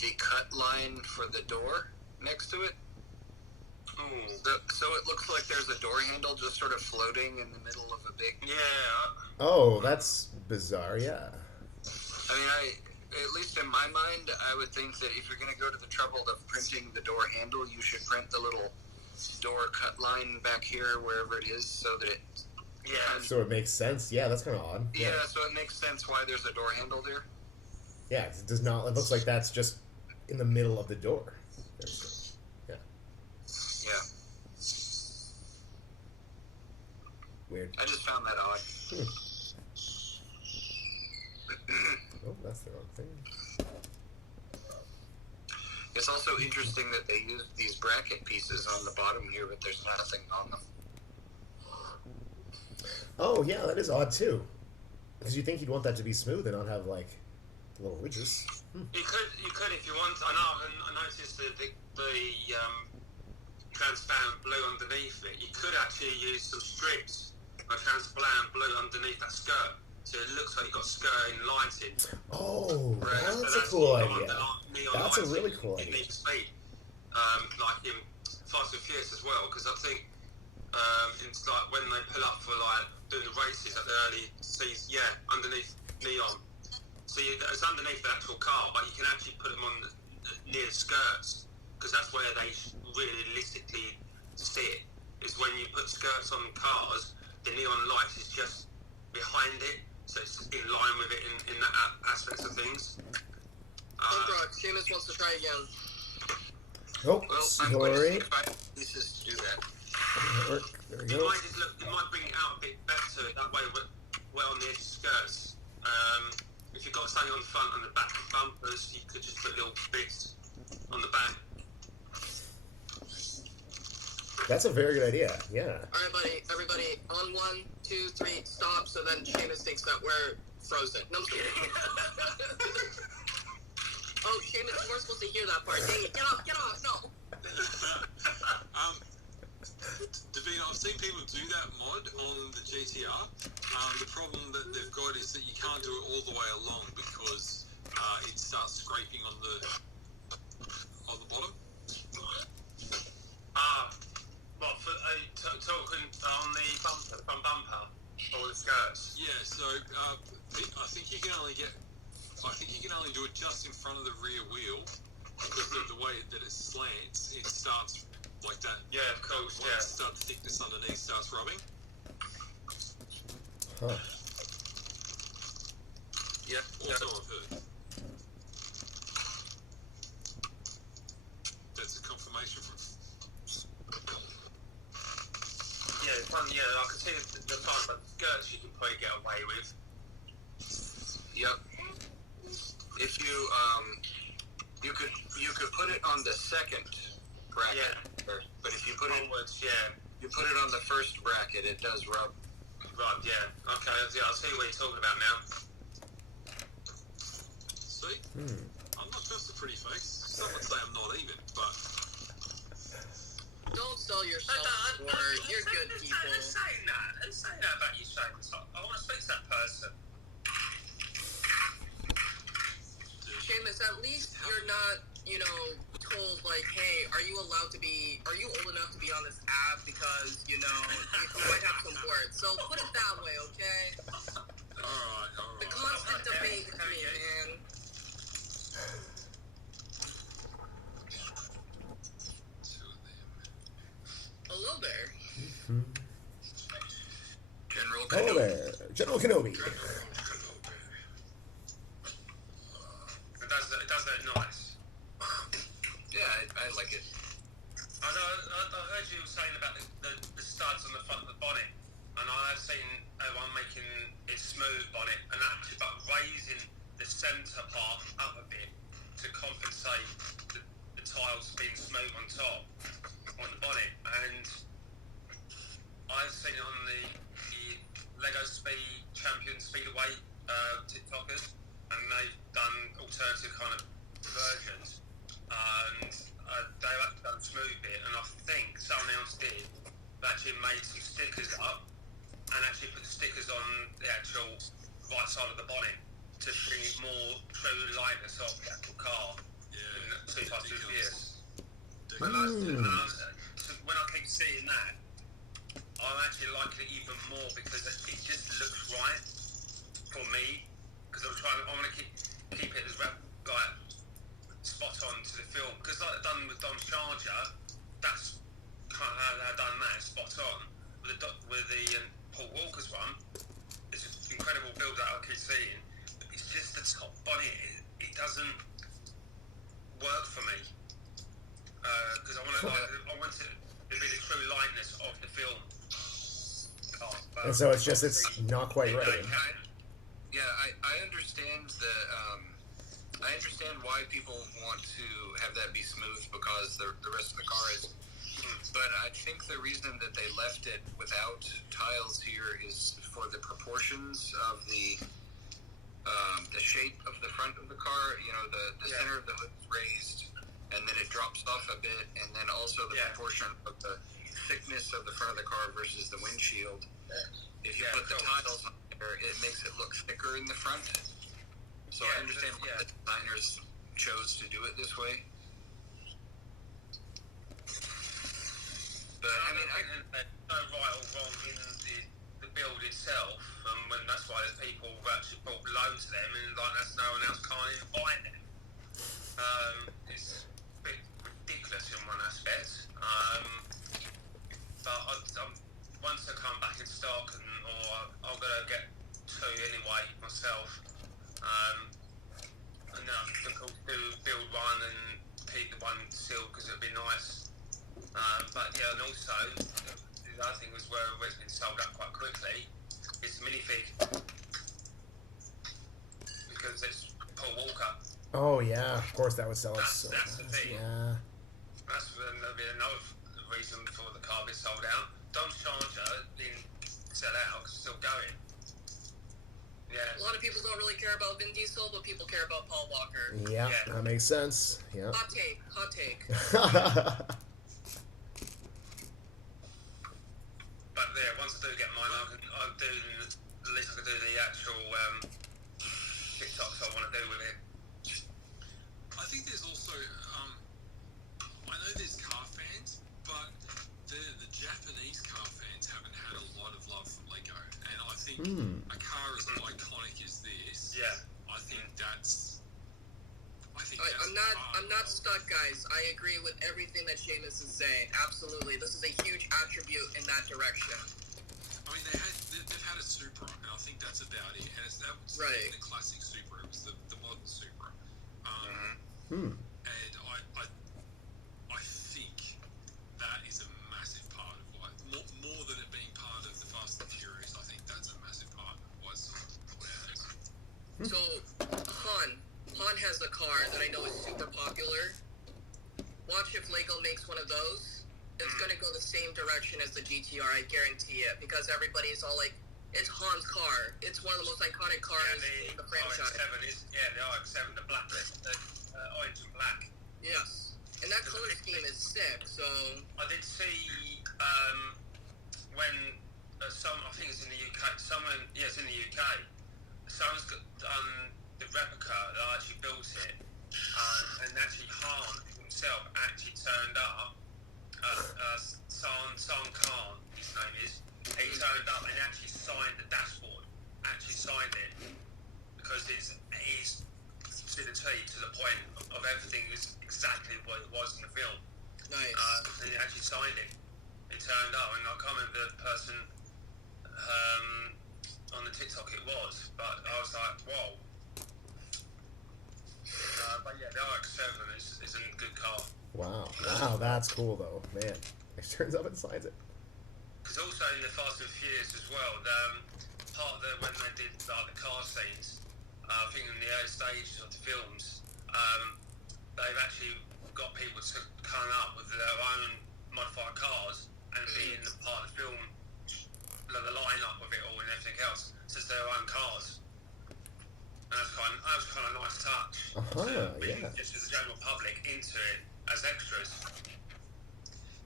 the cut line for the door next to it. So it looks like there's a door handle just sort of floating in the middle of a big... Yeah. Oh, that's bizarre. Yeah. I mean, at least in my mind, I would think that if you're going to go to the trouble of printing the door handle, you should print the little door cut line back here, wherever it is, so that it... Yeah. So it makes sense. Yeah, that's kind of odd. Yeah, so it makes sense why there's a door handle there. Yeah, 'cause it does not. It looks like that's just in the middle of the door. Very strange. Yeah. Yeah. Weird. I just found that odd. Oh, that's the wrong thing. It's also interesting that they used these bracket pieces on the bottom here, but there's nothing on them. Oh, yeah, that is odd too. Because you think you'd want that to be smooth and not have like little ridges. You could if you want. I noticed the transparent blue underneath it. You could actually use some strips of transparent blue underneath that skirt, so it looks like you've got skirting lighting. Oh, Right, so that's a cool what idea. neon That's a lighting really cool in idea. Need for Speed, like in Fast and Furious as well, because I think it's like when they pull up for like doing the races at the early seas, underneath neon. So it's underneath the actual car, but you can actually put them on near the skirts, because that's where they realistically see it. Is when you put skirts on cars, the neon light is just behind it, so it's in line with it in that aspect of things. Oh, Brock, Seamus wants to try again. Oh, Well, I'm going to see sorry. if I have pieces to do that. There we It go. might just look, it might bring it out a bit better that way, but well near the skirts. If you've got something on the front and the back of bumpers, you could just put little bits on the back. That's a very good idea. Yeah. Alright, buddy, everybody, on 1, 2, 3, stop, so then Seamus thinks that we're frozen. No, I'm just kidding. Oh, Seamus, you weren't supposed to hear that part. Dang it, get off, no! Davina, I've seen people do that mod on the GTR. The problem that they've got is that you can't do it all the way along because it starts scraping on the bottom. What, for talking on the bumper or the skirts? Yeah, so I think you can only do it just in front of the rear wheel because of the way that it slants. It starts like that. Yeah, of course, Once it starts thickness underneath starts rubbing. Huh. Yeah. Also, I've heard. That's a confirmation from. Yeah, it's fun, yeah, I can see the front, but skirts you can probably get away with. Yep. If you could put it on the second bracket, but if you put it Onwards, you put it on the first bracket, it does rub. Right, yeah. Okay, I'll see what you're talking about now. See? I'm not just a pretty face. Some would say I'm not even, but Don't sell yourself short. You're good people. And saying that about you, Seamus, I want to speak to that person. Seamus, at least you're not, told, like, hey, are you old enough to be on this app because, you might have some words. So put it that way, okay? alright. The constant debate with me, man. Two of them. Hello there. General Hello Kenobi. there, General Kenobi. It does look nice. as you were saying about the studs on the front of the bonnet, and I have seen everyone making it smooth bonnet and actually but raising the centre part up a bit to compensate the tiles being smooth on top on the bonnet. And I've seen it on the Lego Speed Champion Speedway TikTokers, and they've done alternative kind of versions, and they've actually done a smooth bit, and I think someone else did. They actually made some stickers up and actually put the stickers on the actual right side of the bonnet to bring it more true lightness of the actual car. Yeah. In 2 by 2 years. Ridiculous. When I keep seeing that, I'm actually liking it even more because it just looks right for me. Because I want to keep it as like spot on to the film. Because like I've done with Dom's Charger, that's kind of how I've done that, spot on. With the Paul Walker's one, it's an incredible build that I keep seeing. It's just the top bonnet. It doesn't work for me. Because I want it to be the true lightness of the film. And so it's not quite right. Yeah, I understand I understand why people want to have that be smooth because the rest of the car is. But I think the reason that they left it without tiles here is for the proportions of the shape of the front of the car. You know, the center of the hood is raised, and then it drops off a bit, and then also the proportion of the thickness of the front of the car versus the windshield. If you put the tiles on there, it makes it look thicker in the front. So I understand why the designers chose to do it this way. But I mean, there's no right or wrong in the build itself, and when that's why the people have actually bought loads of them, and like that's no one else can't even buy them. It's a bit ridiculous in one aspect. But once I come back in stock, or I'm gonna get 2 anyway myself, and then I can do build one and keep the one sealed because it'd be nice. But yeah, and also the other thing was where it's been sold out quite quickly is the minifig, because it's Paul Walker. Oh yeah, of course that would sell it. That's the thing. Yeah. That's that'll be another reason for the car being sold out. Dom's Charger didn't sell out because it's still going. Yeah. A lot of people don't really care about Vin Diesel, but people care about Paul Walker. Yeah, that makes sense. Yeah. Hot take. But yeah, once I do get mine, I'll do at least I can do the actual TikToks I want to do with it. I think there's also, I know there's car fans, but the Japanese car fans haven't had a lot of love for Lego, and I think a car as iconic as this, I think that's. I'm not stuck, guys. I agree with everything that Seamus is saying. Absolutely, this is a huge attribute in that direction. I mean, they've had a Supra, and I think that's about it. And that was the classic Supra. It was the modern Supra. And I think that is a massive part of why, more than it being part of the Fast and Furious. I think that's a massive part of why it's So, Han has a car that I know is super popular. Watch if Lego makes one of those. It's gonna go the same direction as the GTR, I guarantee it, because everybody's all like, it's Han's car. It's one of the most iconic cars in the franchise. The RX-7, the black, the orange and black. Yes. And that color scheme is sick, so... I did see, when I think it's in the UK, it's in the UK, someone's got the replica that actually built it, and actually Han himself actually turned up. San Khan, his name is. He turned up and actually signed the dashboard. Actually signed it because it's to the T, to the point of everything is exactly what it was in the film. Nice. And he actually signed it. He turned up, and I can't remember the person on the TikTok it was, but I was like, whoa. But yeah, the RX-7 is a good car. Wow, that's cool though, man. He turns up and signs it. Because also in the Fast and Furious as well, part of when they did like the car scenes, I think in the early stages of the films, they've actually got people to come up with their own modified cars and be in the part of the film, the line-up with it all and everything else, so it's their own cars. And that was kind of a nice touch. To bring just the general public into it as extras.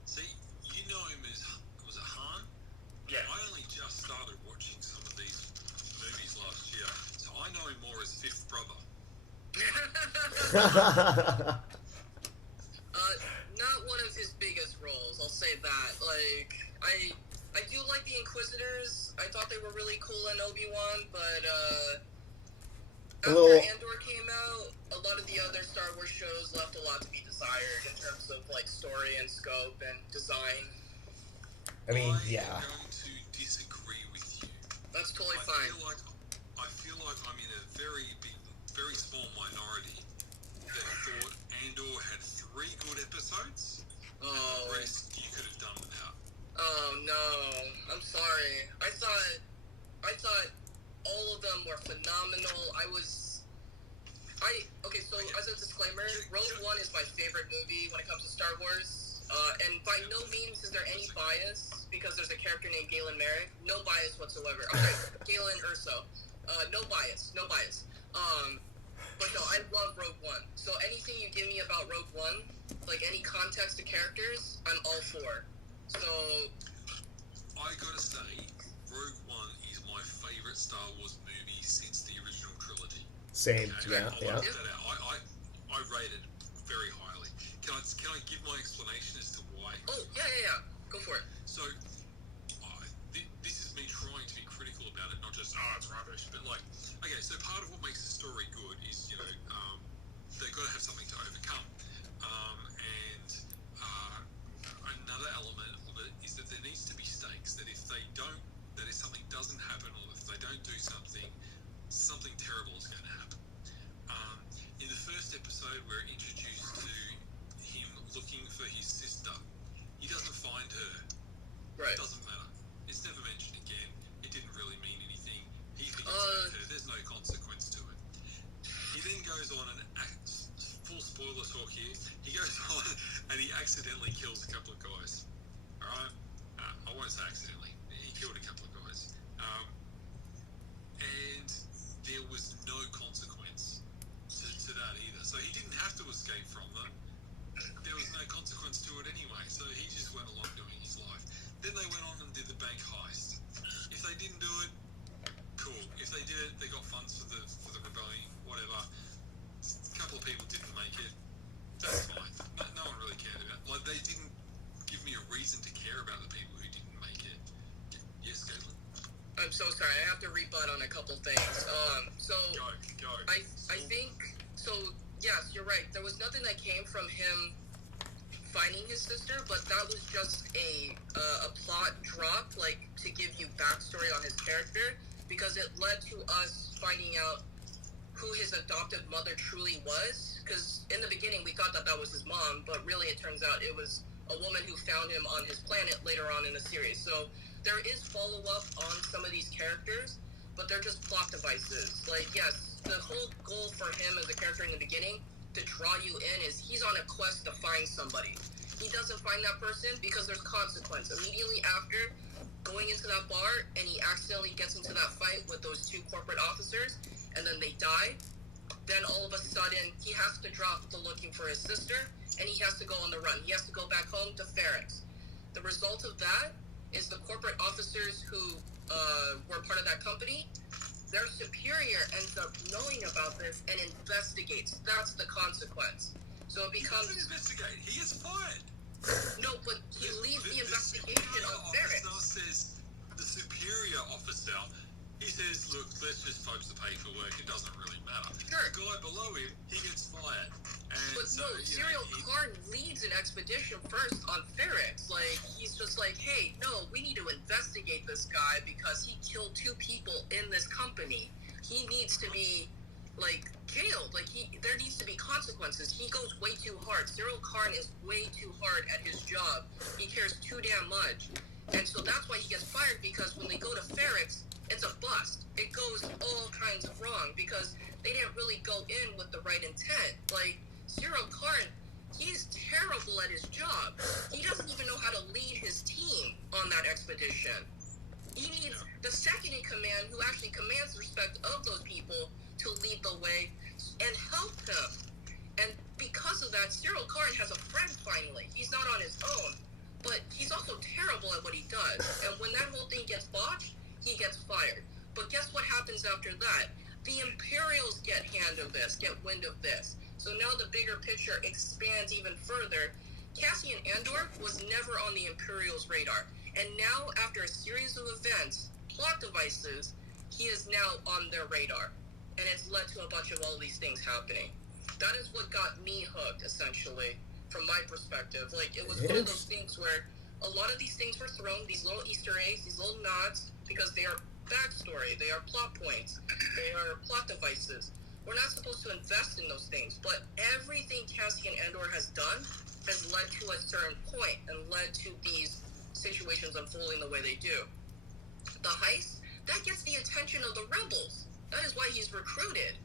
See, you know him as, was it Han? Yeah. I only just started watching some of these movies last year, so I know him more as Fifth Brother. Not one of his biggest roles, I'll say that. Like, I do like the Inquisitors. I thought they were really cool in Obi-Wan, but after Andor came out, a lot of the other Star Wars shows left a lot to be desired in terms of like story and scope and design. I mean, I'm going to disagree with you. That's totally fine. I feel like I'm in a very small minority that thought Andor had 3 good episodes. And the rest you could have done without. Oh no, I'm sorry. I thought all of them were phenomenal. Okay, so as a disclaimer, Rogue One is my favorite movie when it comes to Star Wars. And by no means is there any bias, because there's a character named Galen Merrick. No bias whatsoever. Okay, Galen Erso. No bias. But no, I love Rogue One. So anything you give me about Rogue One, like any context to characters, I'm all for. So I gotta say, Rogue One is my favorite Star Wars movie since the original trilogy. Same, Okay? yeah. I rate it very highly. Can I give my explanation as to why? Oh, yeah. Go for it. So, this is me trying to be critical about it, not just, it's rubbish, but like, okay, so part of what makes a story good is, they've got to have something to overcome. And another element of it is that there needs to be stakes, that if something doesn't happen, or if they don't do something, something terrible is going to happen. In the first episode, we're introduced to him looking for his sister. He doesn't find her. Right. It doesn't matter. It's never mentioned again. It didn't really mean anything. He thinks it's her. There's no consequence to it. He then goes on and full spoiler talk here. He goes on and he accidentally kills a couple of guys. Alright? I won't say accidentally. He killed a couple of guys. And there was no consequence to that either. So he didn't have to escape from them. There was no consequence to it anyway. So he just went along doing his life. Then they went on and did the bank heist. If they didn't do it, cool. If they did it, they got funds for the rebellion, whatever. A couple of people didn't make it. That's fine. No one really cared about it. Like, they didn't give me a reason to care about the people who didn't make it. Yes, Caitlin? I'm so sorry. I have to rebut on a couple things. Go. I think so. Yes, you're right. There was nothing that came from him finding his sister, but that was just a plot drop, like to give you backstory on his character, because it led to us finding out who his adoptive mother truly was. Because in the beginning we thought that was his mom, but really it turns out it was a woman who found him on his planet later on in the series. So there is follow-up on some of these characters, but they're just plot devices. Like, yes, the whole goal for him as a character in the beginning to draw you in is he's on a quest to find somebody. He doesn't find that person because there's consequence. Immediately after going into that bar and he accidentally gets into that fight with those 2 corporate officers and then they die, then all of a sudden he has to drop the looking for his sister and he has to go on the run. He has to go back home to Ferrex. The result of that is the corporate officers who were part of that company, their superior ends up knowing about this and investigates. That's the consequence. So it becomes... He doesn't investigate. He is fired. No, but he leaves the investigation on Ferrex. Says the superior officer, he says, look, let's just focus the paperwork. It doesn't really matter. Sure. The guy below him, he gets fired. And But so, no, Serial Karn leads an expedition first on Ferrex. Like, he's just like, hey, no, we need to investigate this guy because he killed 2 people in this company. He needs to be like jailed. Like there needs to be consequences. He goes way too hard. Cyril Karn is way too hard at his job. He cares too damn much, and so that's why he gets fired. Because when they go to Ferrex, it's a bust. It goes all kinds of wrong because they didn't really go in with the right intent. Like Cyril Karn, he's terrible at his job. He doesn't even know how to lead his team on that expedition. He needs the second in command who actually commands the respect of those people to lead the way and help him. And because of that, Cyril Karn has a friend finally. He's not on his own, but he's also terrible at what he does. And when that whole thing gets botched, he gets fired. But guess what happens after that? The Imperials get wind of this. So now the bigger picture expands even further. Cassian Andor was never on the Imperials' radar. And now, after a series of events, plot devices, he is now on their radar. And it's led to a bunch of all these things happening. That is what got me hooked, essentially, from my perspective. Like, it was one of those things where a lot of these things were thrown, these little Easter eggs, these little nods, because they are backstory, they are plot points, they are plot devices. We're not supposed to invest in those things, but everything Cassian Andor has done has led to a certain point and led to these situations unfolding the way they do. The heist, that gets the attention of the rebels. That is why he's recruited.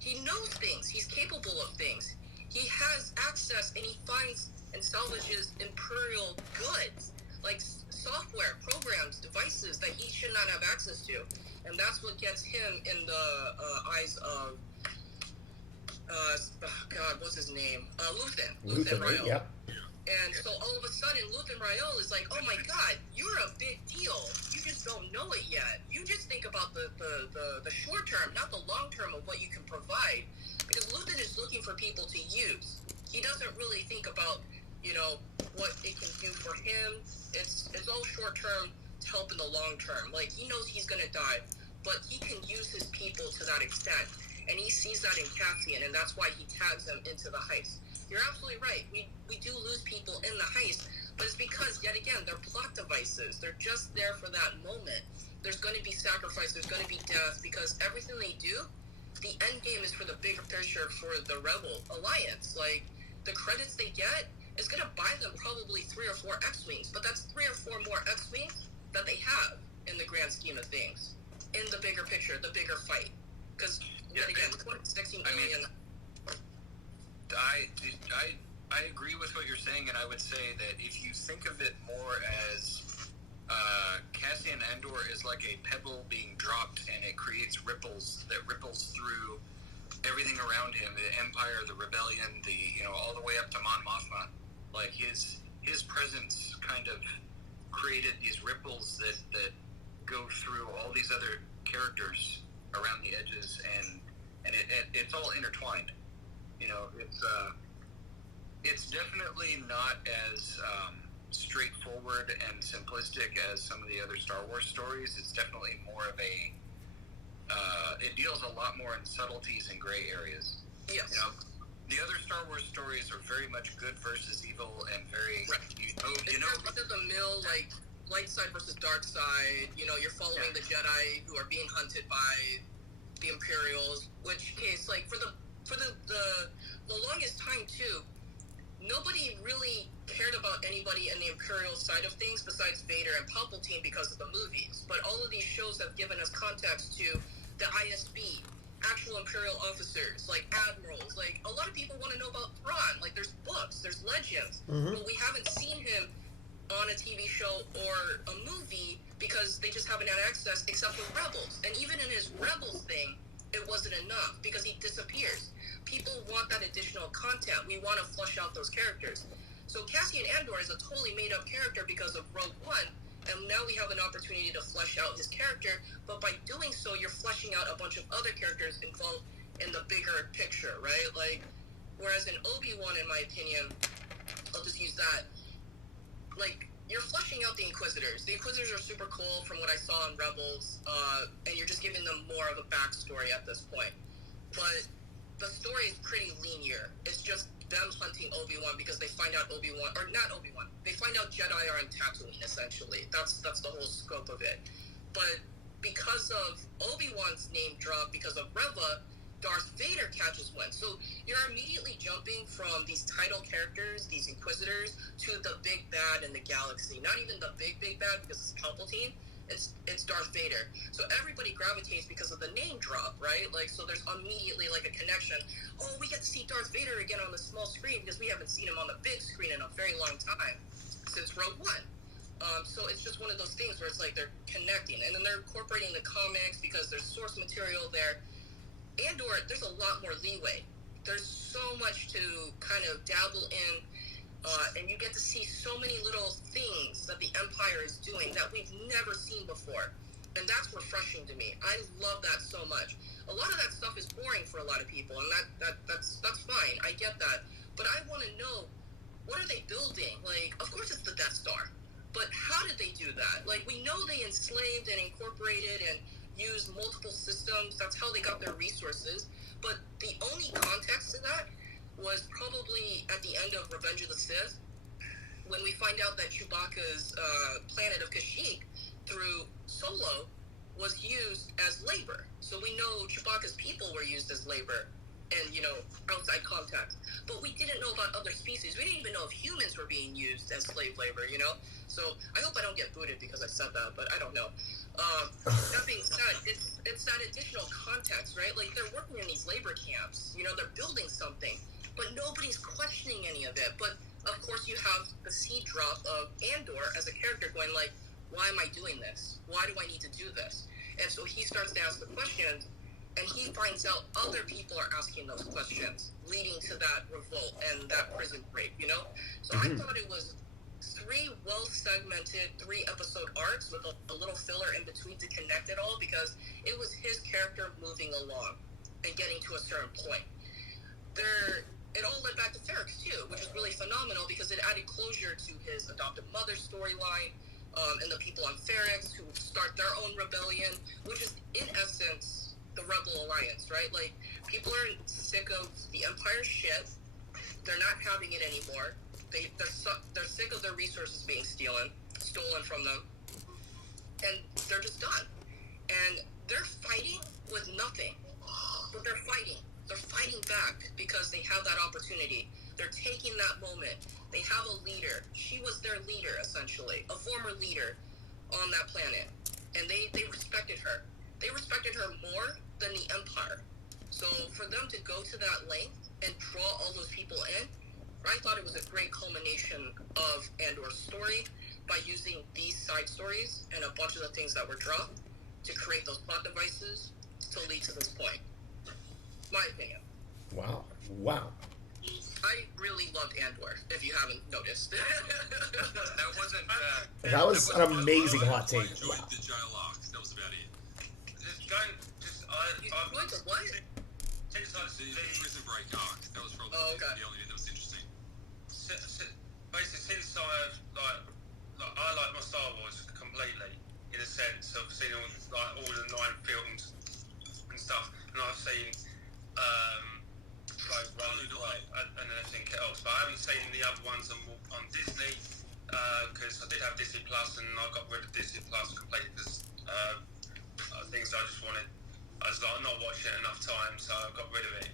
He knows things. He's capable of things. He has access, and he finds and salvages Imperial goods, like software, programs, devices that he should not have access to. And that's what gets him in the eyes of, God, what's his name? Luthen Rael. Yep. And so all of a sudden, Luthen Rael is like, oh my God, you're a big deal. You just don't know it yet. You just think about the short term, not the long term of what you can provide. Because Luthen is looking for people to use. He doesn't really think about, what it can do for him. It's all short term to help in the long term. Like, he knows he's going to die, but he can use his people to that extent. And he sees that in Cassian, and that's why he tags them into the heist. You're absolutely right. We do lose people in the heist, but it's because, yet again, they're plot devices. They're just there for that moment. There's going to be sacrifice. There's going to be death, because everything they do, the end game is for the bigger picture for the Rebel Alliance. Like, the credits they get is going to buy them probably 3 or 4 X-Wings, but that's 3 or 4 more X-Wings that they have in the grand scheme of things, in the bigger picture, the bigger fight. Because, yet again, 16 million... I agree with what you're saying, and I would say that if you think of it more as Cassian Andor is like a pebble being dropped, and it creates ripples through everything around him, the Empire, the Rebellion, all the way up to Mon Mothma. Like his presence kind of created these ripples that go through all these other characters around the edges, and it's all intertwined. It's definitely not as straightforward and simplistic as some of the other Star Wars stories. It's definitely more of a it deals a lot more in subtleties and gray areas. Yes. The other Star Wars stories are very much good versus evil and very It's run-of-the-mill, like light side versus dark side. You're following the Jedi who are being hunted by the Imperials. Which case, like for the longest time too, nobody really cared about anybody in the Imperial side of things besides Vader and Palpatine because of the movies. But all of these shows have given us context to the ISB, actual Imperial officers, like admirals. Like, a lot of people want to know about Thrawn. Like, there's books, there's legends, but we haven't seen him on a TV show or a movie because they just haven't had access except for Rebels. And even in his Rebels thing, it wasn't enough because he disappears. People want that additional content. We want to flush out those characters. So Cassian Andor is a totally made-up character because of Rogue One, and now we have an opportunity to flesh out his character, but by doing so, you're fleshing out a bunch of other characters involved in the bigger picture, right? Like, whereas in Obi-Wan, in my opinion, I'll just use that, like, you're fleshing out the Inquisitors. The Inquisitors are super cool from what I saw in Rebels, and you're just giving them more of a backstory at this point. But the story is pretty linear. It's just them hunting Obi-Wan because they find out they find out Jedi are on Tatooine, essentially. That's the whole scope of it. But because of Obi-Wan's name drop, because of Reva, Darth Vader catches wind. So you're immediately jumping from these title characters, these Inquisitors, to the big bad in the galaxy. Not even the big bad because it's Palpatine. It's Darth Vader. So everybody gravitates because of the name drop, right? Like, so there's immediately like a connection. Oh, we get to see Darth Vader again on the small screen because we haven't seen him on the big screen in a very long time since Rogue One. So it's just one of those things where it's like they're connecting, and then they're incorporating the comics because there's source material there. Andor, there's a lot more leeway. There's so much to kind of dabble in, and you get to see so many little things that the Empire is doing that we've never seen before, and that's refreshing to me. I love that so much. A lot of that stuff is boring for a lot of people, and that's fine. I get that, but I want to know, what are they building? Like, of course it's the Death Star, but how did they do that? Like, we know they enslaved and incorporated and used multiple systems. That's how they got their resources. But the only context to that was probably at the end of Revenge of the Sith, when we find out that Chewbacca's planet of Kashyyyk through Solo was used as labor. So we know Chewbacca's people were used as labor and, outside context. But we didn't know about other species. We didn't even know if humans were being used as slave labor, So I hope I don't get booted because I said that, but I don't know. That being said, it's that additional context, right? Like, they're working in these labor camps. They're building something, but nobody's questioning any of it. But, of course, you have the seed drop of Andor as a character going like, why am I doing this? Why do I need to do this? And so he starts to ask the questions, and he finds out other people are asking those questions, leading to that revolt and that prison break, So I thought it was 3 well-segmented 3-episode arcs with a little filler in between to connect it all, because it was his character moving along and getting to a certain point. It all led back to Ferrex too, which is really phenomenal because it added closure to his adoptive mother storyline, and the people on Ferrex who start their own rebellion, which is in essence the Rebel Alliance, right? Like, people are sick of the Empire shit. They're not having it anymore. They're sick of their resources being stolen from them, and they're just done. And they're fighting with nothing, but they're fighting. They're fighting back because they have that opportunity. They're taking that moment. They have a leader. She was their leader, essentially, a former leader on that planet, and they respected her. They respected her more than the Empire. So for them to go to that length and draw all those people in, I thought it was a great culmination of Andor's story by using these side stories and a bunch of the things that were dropped to create those plot devices to lead to this point. My opinion. Wow. I really loved Andor, if you haven't noticed. That wasn't. That was an amazing hot I take. enjoyed Wow. the jail arc. That was about it. You enjoyed the what? The prison break arc. That was probably the only bit that was interesting. Basically, since I've I like my Star Wars completely, in a sense of seeing all the 9 films and stuff, and I've seen Rogue One and everything else, but I haven't seen the other ones on Disney because I did have Disney Plus, and I got rid of Disney Plus completely because things I just wanted. I was like not watching it enough times, so I got rid of it.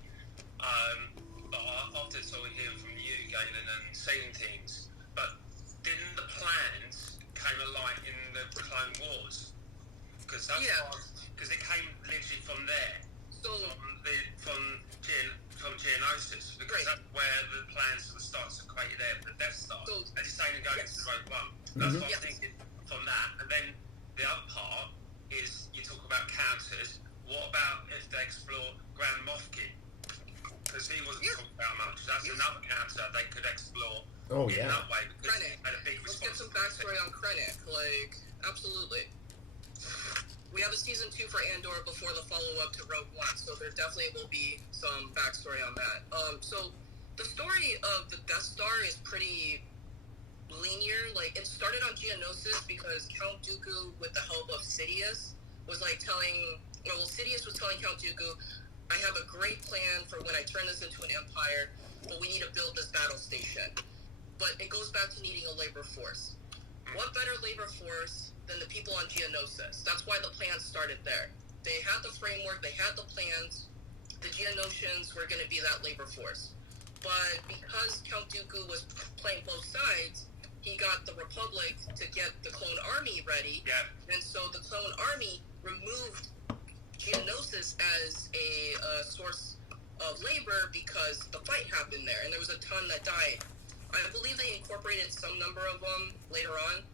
But after sort of hearing from you, Galen, and seeing things, but didn't the plans came alight in the Clone Wars? Because because it came literally from there, So, from Geonosis, because that's where the plans sort of starts to create there, the Death Star. So- and it's saying going into Rogue One. That's what I'm thinking from that. And then the other part is you talk about counters. What about if they explore Grand Moff Kid? Because he wasn't talked about much. That's another counter they could explore in that way, because he Krennic. had a big Let's get some responsibility. backstory on Krennic. Like, absolutely. We have a season 2 for Andor before the follow-up to Rogue One, so there definitely will be some backstory on that. So the story of the Death Star is pretty linear. Like, it started on Geonosis because Count Dooku, with the help of Sidious, was like Sidious was telling Count Dooku, I have a great plan for when I turn this into an empire, but we need to build this battle station. But it goes back to needing a labor force. What better labor force than the people on Geonosis? That's why the plans started there. They had the framework, they had the plans, the Geonosians were going to be that labor force. But because Count Dooku was playing both sides, he got the Republic to get the clone army ready. Yeah. And so the clone army removed Geonosis as a source of labor because the fight happened there, and there was a ton that died. I believe they incorporated some number of them later on,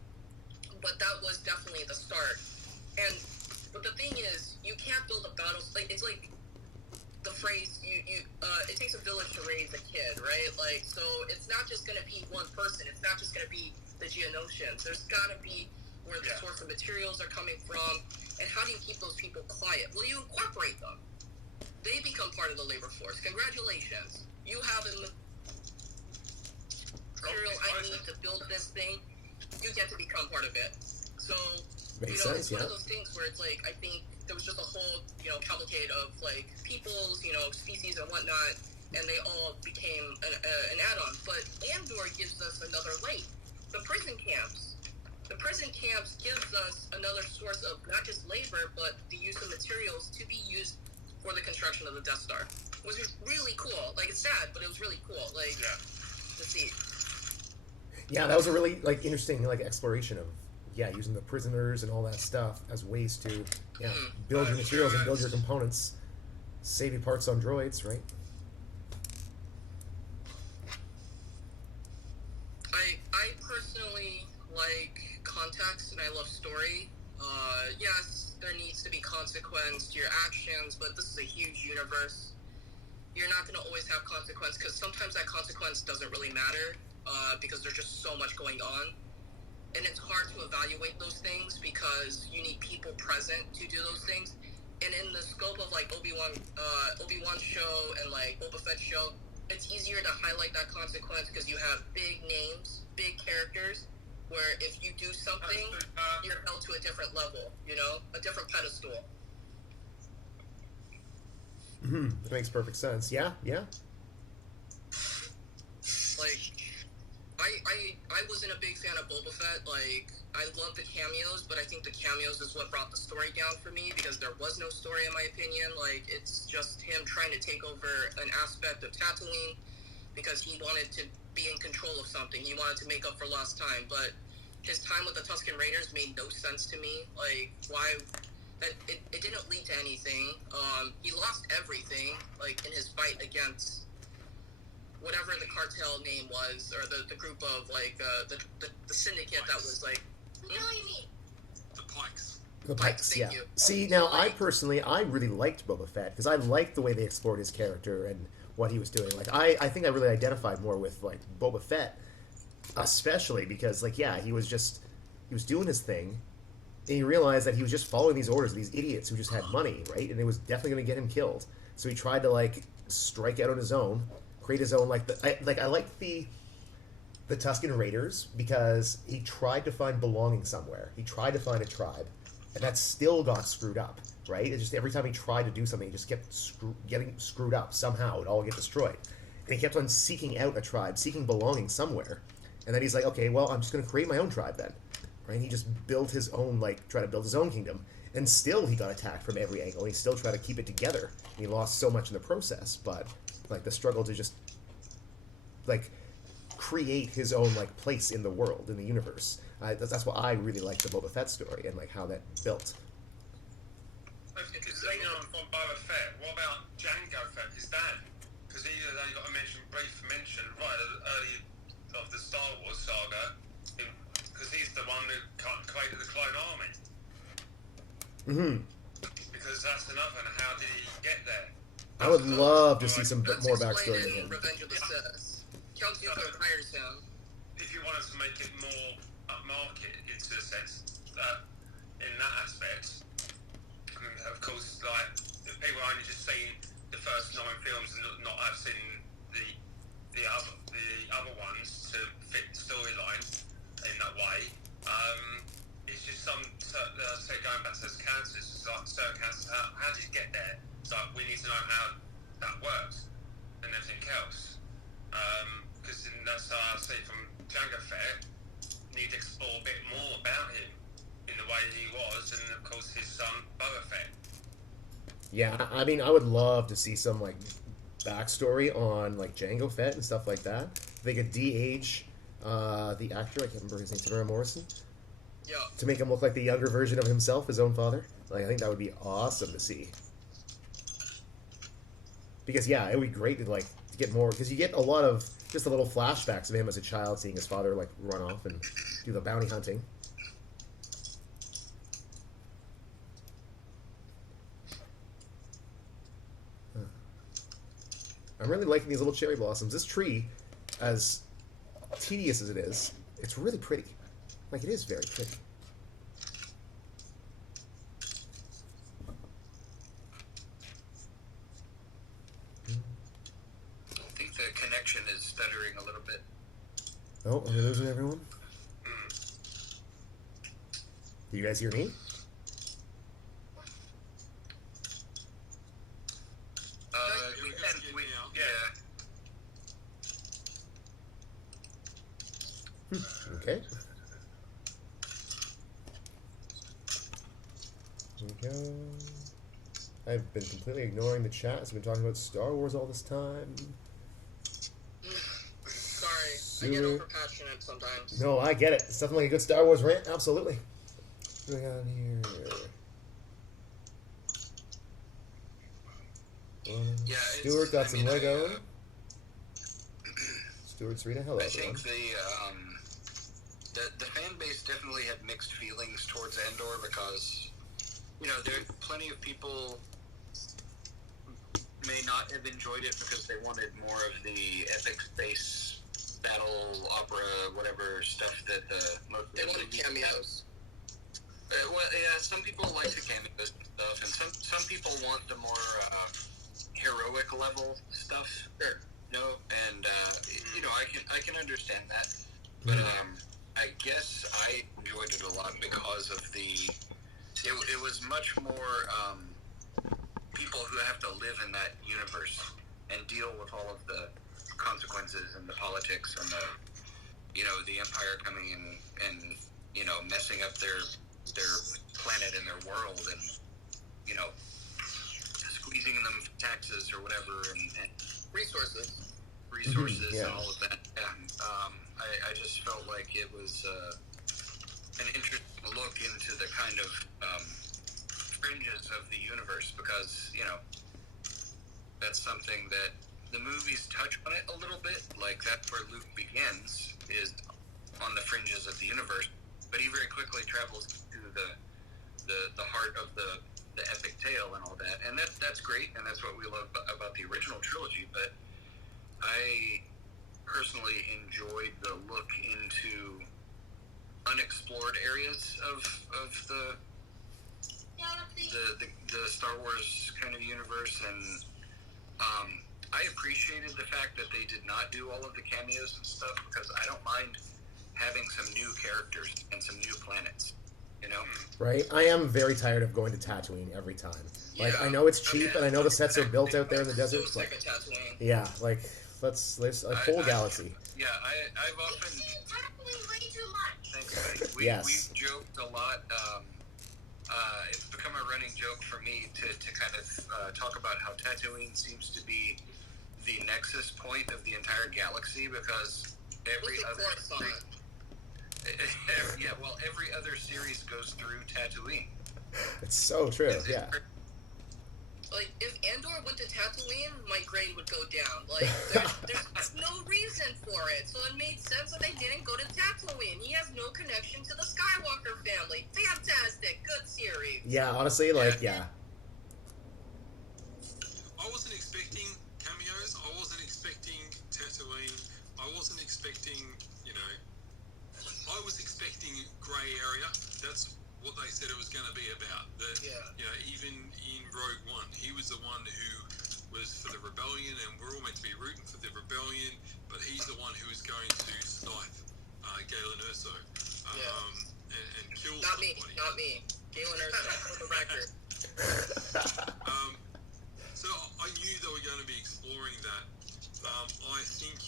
but that was definitely the start. But the thing is, you can't build a battle. Like, it's like the phrase, it takes a village to raise a kid, right? Like, so it's not just going to be one person. It's not just going to be the Geonosians. There's got to be where the source of materials are coming from, and how do you keep those people quiet? Well, you incorporate them. They become part of the labor force. Congratulations. You have a material I need to build this thing. You get to become part of it. So, Makes you know, sense, it's one of those things where it's like, I think there was just a whole, cavalcade of, like, peoples, species and whatnot, and they all became an add-on. But Andor gives us another link. The prison camps. The prison camps gives us another source of not just labor, but the use of materials to be used for the construction of the Death Star. It was really cool. Like, it's sad, but it was really cool. Like, to see. Yeah, that was a really interesting exploration of using the prisoners and all that stuff as ways to build your materials and build your components, save your parts on droids, right? I personally like context and I love story. Yes, there needs to be consequence to your actions, but this is a huge universe. You're not going to always have consequence, because sometimes that consequence doesn't really matter, because there's just so much going on. And it's hard to evaluate those things because you need people present to do those things. And in the scope of Obi-Wan show and Boba Fett show, it's easier to highlight that consequence because you have big names, big characters, where if you do something, you're held to a different level, a different pedestal. That makes perfect sense. Yeah. I wasn't a big fan of Boba Fett. I love the cameos, but I think the cameos is what brought the story down for me, because there was no story, in my opinion. It's just him trying to take over an aspect of Tatooine because he wanted to be in control of something. He wanted to make up for lost time, but his time with the Tusken Raiders made no sense to me. Why? It didn't lead to anything. He lost everything, in his fight against whatever the cartel name was, or the group of the syndicate that was the Pikes. The Pikes, thank yeah. you. See, now I really liked Boba Fett because I liked the way they explored his character and what he was doing. I think I really identified more with Boba Fett, especially because he was doing his thing, and he realized that he was just following these orders of these idiots who just had money, right? And it was definitely going to get him killed. So he tried to strike out on his own, create his own I liked the Tusken Raiders because he tried to find belonging somewhere. He tried to find a tribe, and that still got screwed up, right? It just every time he tried to do something, he just kept getting screwed up somehow. It all get destroyed, and he kept on seeking out a tribe, seeking belonging somewhere. And then he's like, okay, well, I'm just going to create my own tribe then, right? And he just built his own, try to build his own kingdom, and still he got attacked from every angle. He still tried to keep it together. And he lost so much in the process, but the struggle to just create his own place in the world, in the universe. That's why I really like the Boba Fett story and how that built. Staying on from Boba Fett, what about Jango Fett, his dad? Because he only got a brief mention right at the early of the Star Wars saga, because he's the one who created the clone army. Because that's enough, and how did he get there? I would love to see some more explained backstory in to him. Revenge of the Sith. Count Dooku hires him. If you wanted to make it more upmarket, into a sense, in that aspect, of course, if people only just seen the first 9 films and not have seen the other ones to fit the storyline in that way, it's just say going back to those cancers, certain cancers, how did you get there? We need to know how that works and everything else. Because that's how I see from Jango Fett, need to explore a bit more about him in the way he was, and of course his son Boba Fett. Yeah, I mean, I would love to see some like backstory on like Jango Fett and stuff like that. They could de-age the actor. I can't remember his name. Tamara Morrison. Yeah. To make him look like the younger version of himself, his own father. Like, I think that would be awesome to see. Because yeah, it would be great to like to get more, because you get a lot of just the little flashbacks of him as a child, seeing his father like run off and do the bounty hunting. I'm really liking these little cherry blossoms. This tree, as tedious as it is, it's really pretty. Like, it is very pretty. I think the connection is stuttering a little bit. Oh, are we losing everyone? Do you guys hear me? Yeah. Okay. Here we go. I've been completely ignoring the chat as we've been talking about Star Wars all this time. Sorry, I get over passionate sometimes. No, I get it. It's definitely a good Star Wars rant. Absolutely. What do we got in here? Yeah, Stuart got some Lego. I Stuart Serena, hello everyone. think the fan base definitely had mixed feelings towards Andor because, you know, there are plenty of people may not have enjoyed it because they wanted more of the epic space battle opera whatever stuff that most They wanted cameos. Well, yeah, some people like the cameos and stuff, and some people want the more heroic level stuff. Sure. You know, and you know, I can understand that, but I guess I enjoyed it a lot because of it was much more people who have to live in that universe and deal with all of the consequences and the politics and the Empire coming in and you know messing up their planet and their world and you know squeezing them for taxes or whatever and Resources. Yeah. and all of that. And I just felt like it was an interesting look into the kind of fringes of the universe because you know that's something that the movies touch on it a little bit. Like that's where Luke begins is on the fringes of the universe, but he very quickly travels to the heart of the epic tale and all that, and that's great, and that's what we love about the original trilogy. But I personally enjoyed the look into unexplored areas of the Star Wars kind of universe, and I appreciated the fact that they did not do all of the cameos and stuff because I don't mind having some new characters and some new planets, you know? Right? I am very tired of going to Tatooine every time. Like, Yeah. I know it's cheap, and I know the sets are built out there in the So desert. sick But of Tatooine. yeah, like, let's a whole galaxy. Yeah, I've often... Tackling way too much. Thanks, buddy. Yes. We've joked a lot. It's become a running joke for me to kind of talk about how Tatooine seems to be the nexus point of the entire galaxy because every What's the other... Coruscant? Yeah, well, every other series goes through Tatooine. It's so true, It's- yeah. Like, if Andor went to Tatooine, my grade would go down. Like, there's no reason for it. So it made sense that they didn't go to Tatooine. He has no connection to the Skywalker family. Fantastic. Good series. Yeah, honestly, like, yeah. I wasn't expecting cameos. I wasn't expecting Tatooine. I wasn't expecting, you know, I was expecting grey area. That's what they said it was going to be about. That, Yeah. you know, even in Rogue One, he was the one who was for the rebellion, and we're all meant to be rooting for the rebellion, but he's the one who is going to snipe Galen Erso and kill Not me. somebody. Not me. Galen Erso, for the record. So I knew they were going to be exploring that. I think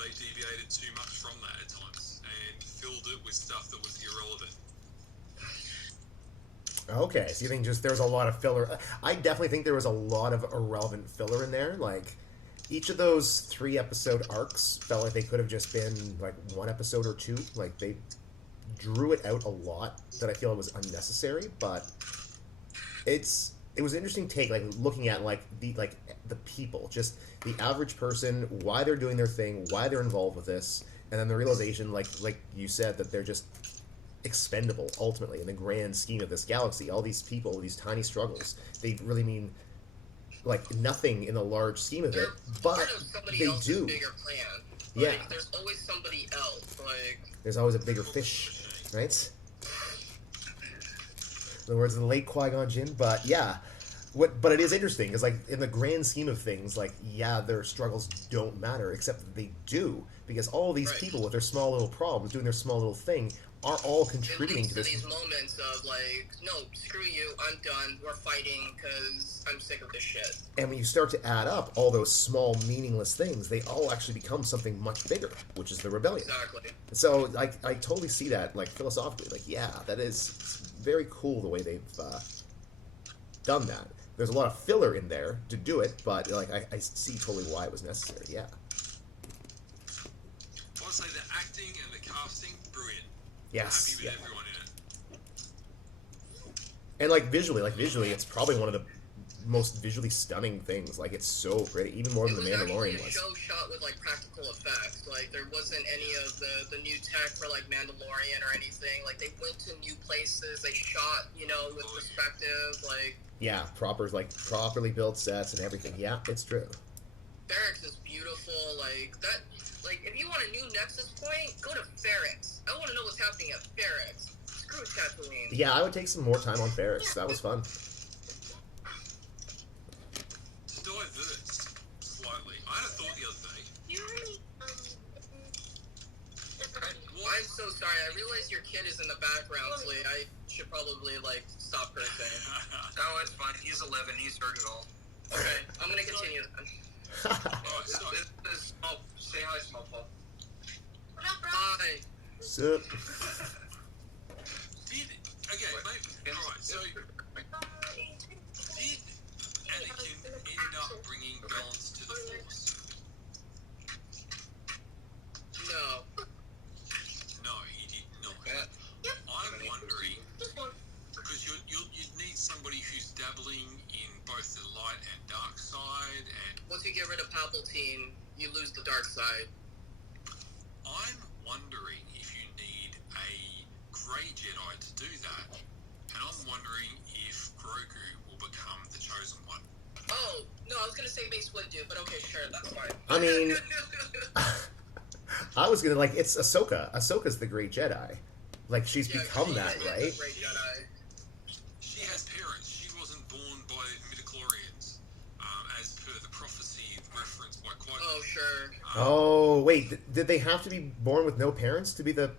they deviated too much from that at times and filled it with stuff that was irrelevant. Okay, so you think just there's a lot of filler? I definitely think there was a lot of irrelevant filler in there. Like each of those 3 episode arcs felt like they could have just been like 1 episode or 2. Like they drew it out a lot that I feel was unnecessary. But it was an interesting take, like looking at the people, just the average person, why they're doing their thing, why they're involved with this, and then the realization, like you said, that they're just expendable ultimately in the grand scheme of this galaxy. All these people, these tiny struggles, they really mean like nothing in the large scheme of it, but part of somebody they else's do. bigger plan. Yeah. Like, there's always somebody else. Like, There's always a bigger fish, right? In the words of the late Qui-Gon Jinn, but yeah. But it is interesting, because like in the grand scheme of things, like yeah, their struggles don't matter, except that they do, because all these Right. people with their small little problems, doing their small little thing, are all it contributing leads to to this. these moments of like, no, screw you, I'm done, we're fighting because I'm sick of this shit. And when you start to add up all those small, meaningless things, they all actually become something much bigger, which is the rebellion. Exactly. So I totally see that, like philosophically, like yeah, that is very cool the way they've done that. There's a lot of filler in there to do it, but like I see totally why it was necessary. Yeah. I want to say the acting and the casting, brilliant. Yes. Happy Yeah. with everyone in it. And like visually, it's probably one of the most visually stunning things. Like it's so pretty, even more It than was the actually Mandalorian a was. show shot with like practical effects. Like there wasn't any of the new tech for like Mandalorian or anything. Like they went to new places. They shot, with perspective. Like Yeah, properly built sets and everything. Yeah, it's true. Ferrex is beautiful. Like that. Like if you want a new Nexus point, go to Ferrex. I want to know what's happening at Ferrex. Screw Tatooine. Yeah, I would take some more time on Ferris. That was fun. To diverse slightly, I had a thought the other day. I'm so sorry. I realize your kid is in the background, so I should probably like stop cursing. No, it's fine. He's 11. He's heard it all. Okay, I'm gonna continue. Alright, so, Say hi, small Paul. Hi. Sup? okay, mate, alright, so did Anakin end up bringing balance to the Force? No. No, he did not. I'm wondering, because you'd need somebody who's dabbling in both the light and dark side, and Once you get rid of Palpatine, you lose the dark side. I'm wondering if you need a Grey Jedi to do that, and I'm wondering if Grogu will become the chosen one. Oh, no, I was gonna say Mace would do, but okay, sure, that's fine. I mean, I was gonna it's Ahsoka. Ahsoka's the Great Jedi. Like she's Yeah, become she that, is a right? Great Jedi. She has parents. She wasn't born by midichlorians, as per the prophecy referenced by Qui-Gon. Oh, sure. Oh wait, did they have to be born with no parents to be the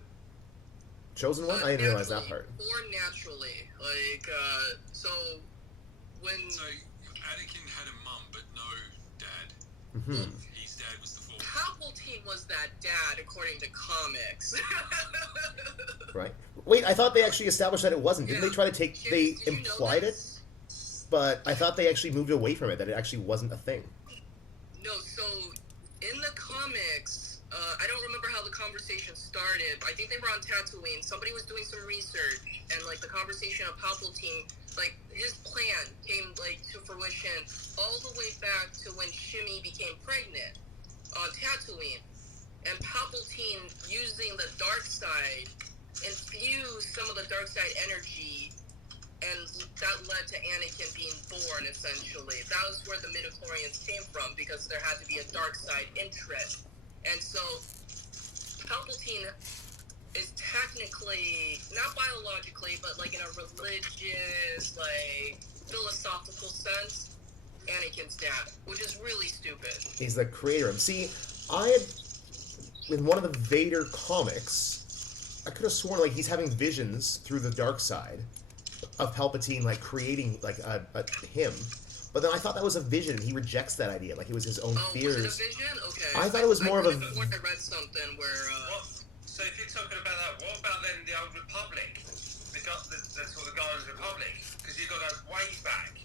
chosen one? I didn't realize that part. Born naturally. Like, so, when... So Anakin had a mum, but no dad. Hmm. His dad was the Force. Palpatine was that dad, according to comics. Right. Wait, I thought they actually established that it wasn't. Didn't Yeah. they try to take? Did They you know implied it, this? but I thought they actually moved away from it. That it actually wasn't a thing. No, so in the comics, I don't remember how the conversation started. I think they were on Tatooine. Somebody was doing some research, and like the conversation of Palpatine, like his plan came like to fruition all the way back to when Shmi became pregnant on Tatooine, and Palpatine using the dark side infused some of the dark side energy. And that led to Anakin being born, essentially. That was where the midichlorians came from, because there had to be a dark side interest. And so, Palpatine is technically, not biologically, but like in a religious, like, philosophical sense, Anakin's dad, which is really stupid. He's the creator. And see, I had in one of the Vader comics, I could have sworn like he's having visions through the dark side of Palpatine, like creating like a him. But then I thought that was a vision. He rejects that idea, like it was his own Oh, fears. was it a vision? Okay. I thought it was more of a- I read something where, What? So if you're talking about that, what about then the old Republic? The sort of Guardians Republic? Republic, because you've got to go way back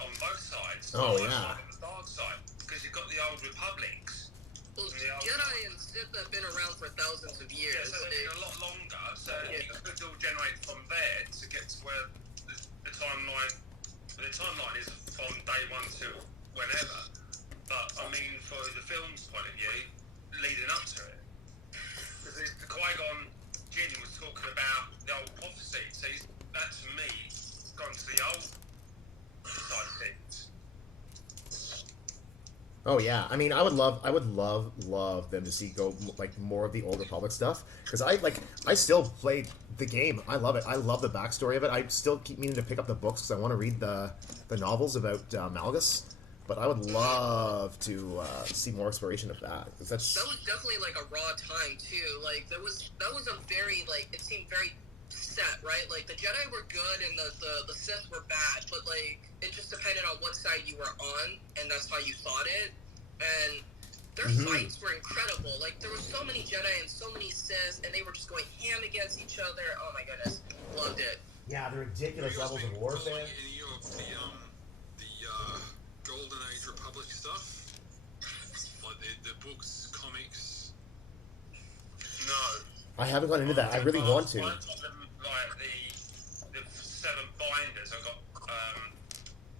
on both sides. Oh, On yeah. the dark side, because you've got the old Republics. Well, Yeah, Jedi and Sith have been around for thousands of years. Yeah, so they've been a lot longer, so you could all generate from there to get to where the timeline is from day one to whenever. But, I mean, for the film's point of view, leading up to it, because the Qui-Gon Jinn was talking about the old prophecy, so that to me has gone to the old side of things. Oh yeah, I mean, I would love them to see go like more of the Old Republic stuff because I still played the game. I love it. I love the backstory of it. I still keep meaning to pick up the books because I want to read the novels about Malgus. But I would love to see more exploration of that. 'Cause That was definitely like a raw time too. Like that was a very like it seemed very set, right? Like the Jedi were good and the Sith were bad, but like it just depended on what side you were on, and that's how you thought it. And their fights were incredible. Like there were so many Jedi and so many Sith, and they were just going ham against each other. Oh my goodness, loved it. Yeah, the ridiculous Have you guys levels been of warfare. following any of the Golden Age Republic stuff? Like the books, comics? No. I haven't gone into that. I really want to. I've got them, like the 7 binders I got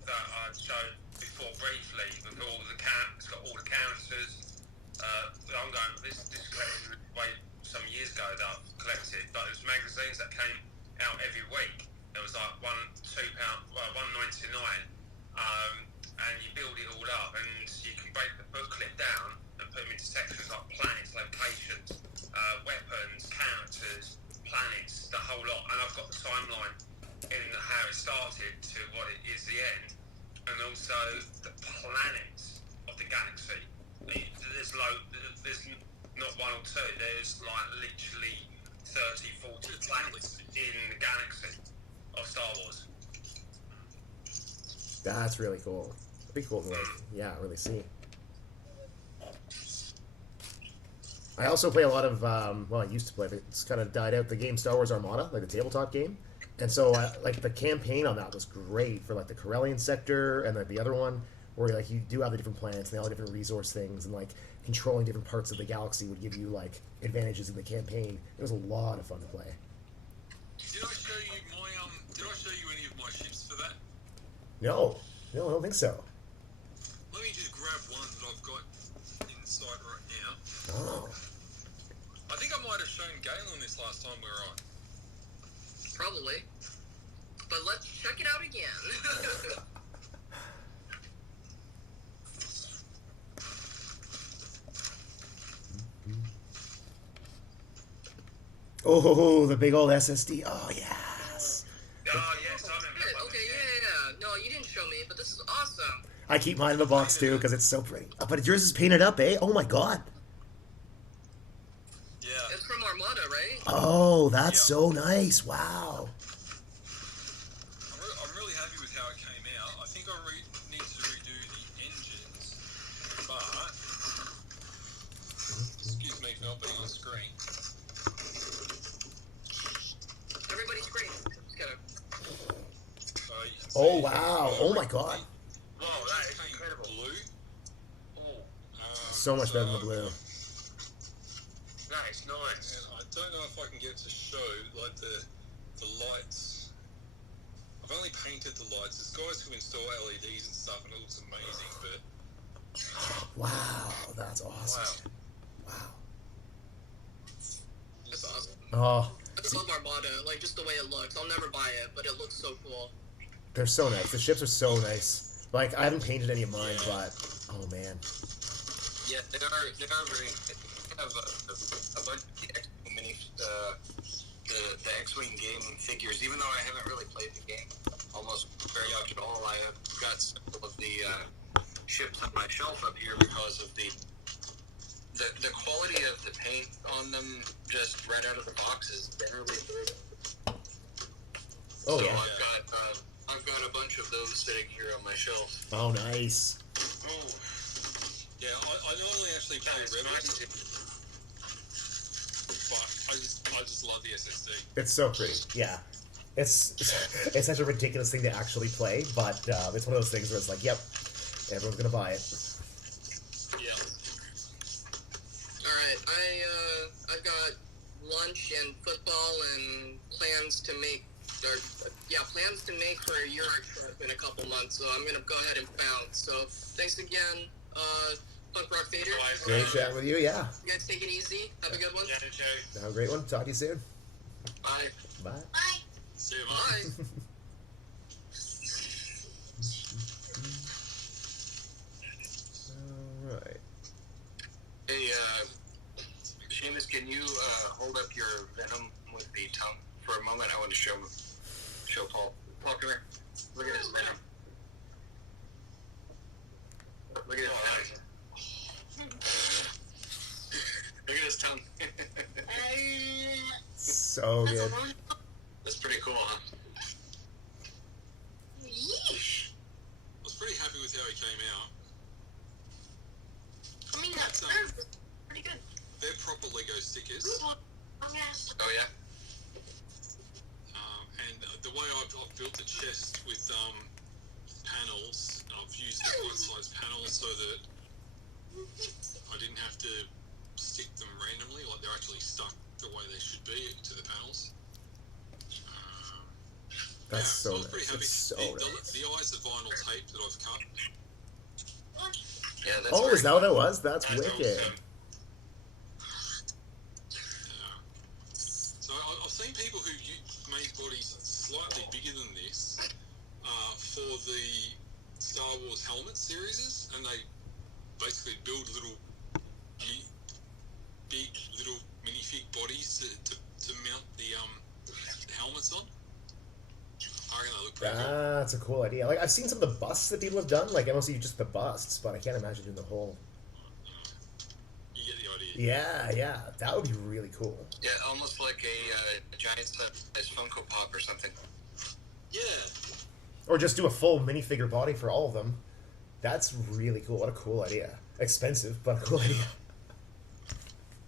that I showed before briefly with all the it's got all the characters. I'm going this collected way some years ago that I've collected, but it was magazines that came out every week. It was like £1.99, and you build it all up, and you can break the booklet down and put them into sections like planets, locations, weapons, characters, planets, the whole lot. And I've got the timeline in how it started to what it is the end, and also the planets of the galaxy. There's not one or two. There's like literally 30, 40 planets in the galaxy of Star Wars. That's really cool. Pretty cool to really see. I also play a lot of I used to play, but it's kind of died out, the game Star Wars Armada, like the tabletop game. And so like the campaign on that was great for like the Corellian sector and like the other one where like you do have the different planets and they all have different resource things, and like controlling different parts of the galaxy would give you like advantages in the campaign. It was a lot of fun to play. Did I show you any of my ships for that? No, I don't think so. Let me just grab one that I've got inside right now. Oh. I think I might have shown Galen this last time we were on. Probably. But let's check it out again. Oh, the big old SSD. Oh, yes. Oh, yes, I remember that one. Okay, yeah. No, you didn't show me, but this is awesome. I keep mine in the box, too, because it's so pretty. Oh, but yours is painted up, eh? Oh, my God. Yeah. It's from Armada, right? Oh, that's so nice. Wow. I'm really happy with how it came out. I think I need to redo the engines, but excuse me for not being on screen. Everybody's great. Just gotta... Oh, wow. Oh, my God. Wow, that is incredible. Blue. Oh, So much better than the blue. that is nice. And I don't know if I can get to show like the lights. I've only painted the lights. There's guys who install LEDs and stuff, and it looks amazing. But Wow, that's awesome. Wow. That's awesome. Oh, I love Armada, like just the way it looks. I'll never buy it, but it looks so cool. they're so nice. The ships are so nice. Like, I haven't painted any of mine, but oh man. Yeah, they are very. I have a bunch of the X-Wing mini, the X-Wing game figures. Even though I haven't really played the game almost very much at all, I have got several of the ships on my shelf up here because of the quality of the paint on them, just right out of the box, is generally good. Oh So yeah. I've got a bunch of those sitting here on my shelf. Oh nice. Oh, yeah, I normally actually play it's Rebels, nice to but I just love the SSD. It's so pretty. Yeah. it's such a ridiculous thing to actually play, but it's one of those things where it's like, yep, everyone's gonna buy it. Yeah. Alright, I've got lunch and football and plans to make for a Euro trip in a couple months, so I'm gonna go ahead and bounce. So thanks again, Punk Rock Vader. Great chatting with you. Yeah. You guys take it easy. Have a good one. Yeah, Joe. Have a great one. Talk to you soon. Bye. Bye. Bye. See you, Bye. mate. All right. Hey, Seamus, can you hold up your venom with the tongue for a moment? I want to show Paul. Paul, come here. Look at his venom. Look at his tongue. Look at his tongue. So good. That's pretty cool, huh? Yeesh. I was pretty happy with how he came out. I mean, that curve was pretty good. They're proper Lego stickers. Oh, yes. Oh, yeah? And the way I've built the chest with panels, I've used the bite-sized panels so that I didn't have to stick them randomly, like they're actually stuck the way they should be to the panels. That's so I so was pretty nice. happy. It's so the nice. eyes are vinyl tape that I've cut. Yeah, that's Oh, very is that what that was? That's That's wicked. awesome. So I've seen people who made bodies slightly bigger than this for the Star Wars helmet series, and they basically build little big little minifig bodies to mount the helmets on. I reckon they look pretty cool. That's a cool idea. Like I've seen some of the busts that people have done. Like I don't see just the busts, but I can't imagine doing the whole. You get the idea. Yeah, that would be really cool. Yeah, almost like a giant size Funko Pop or something. Yeah. Or just do a full minifigure body for all of them. That's really cool. What a cool idea. Expensive, but a cool idea.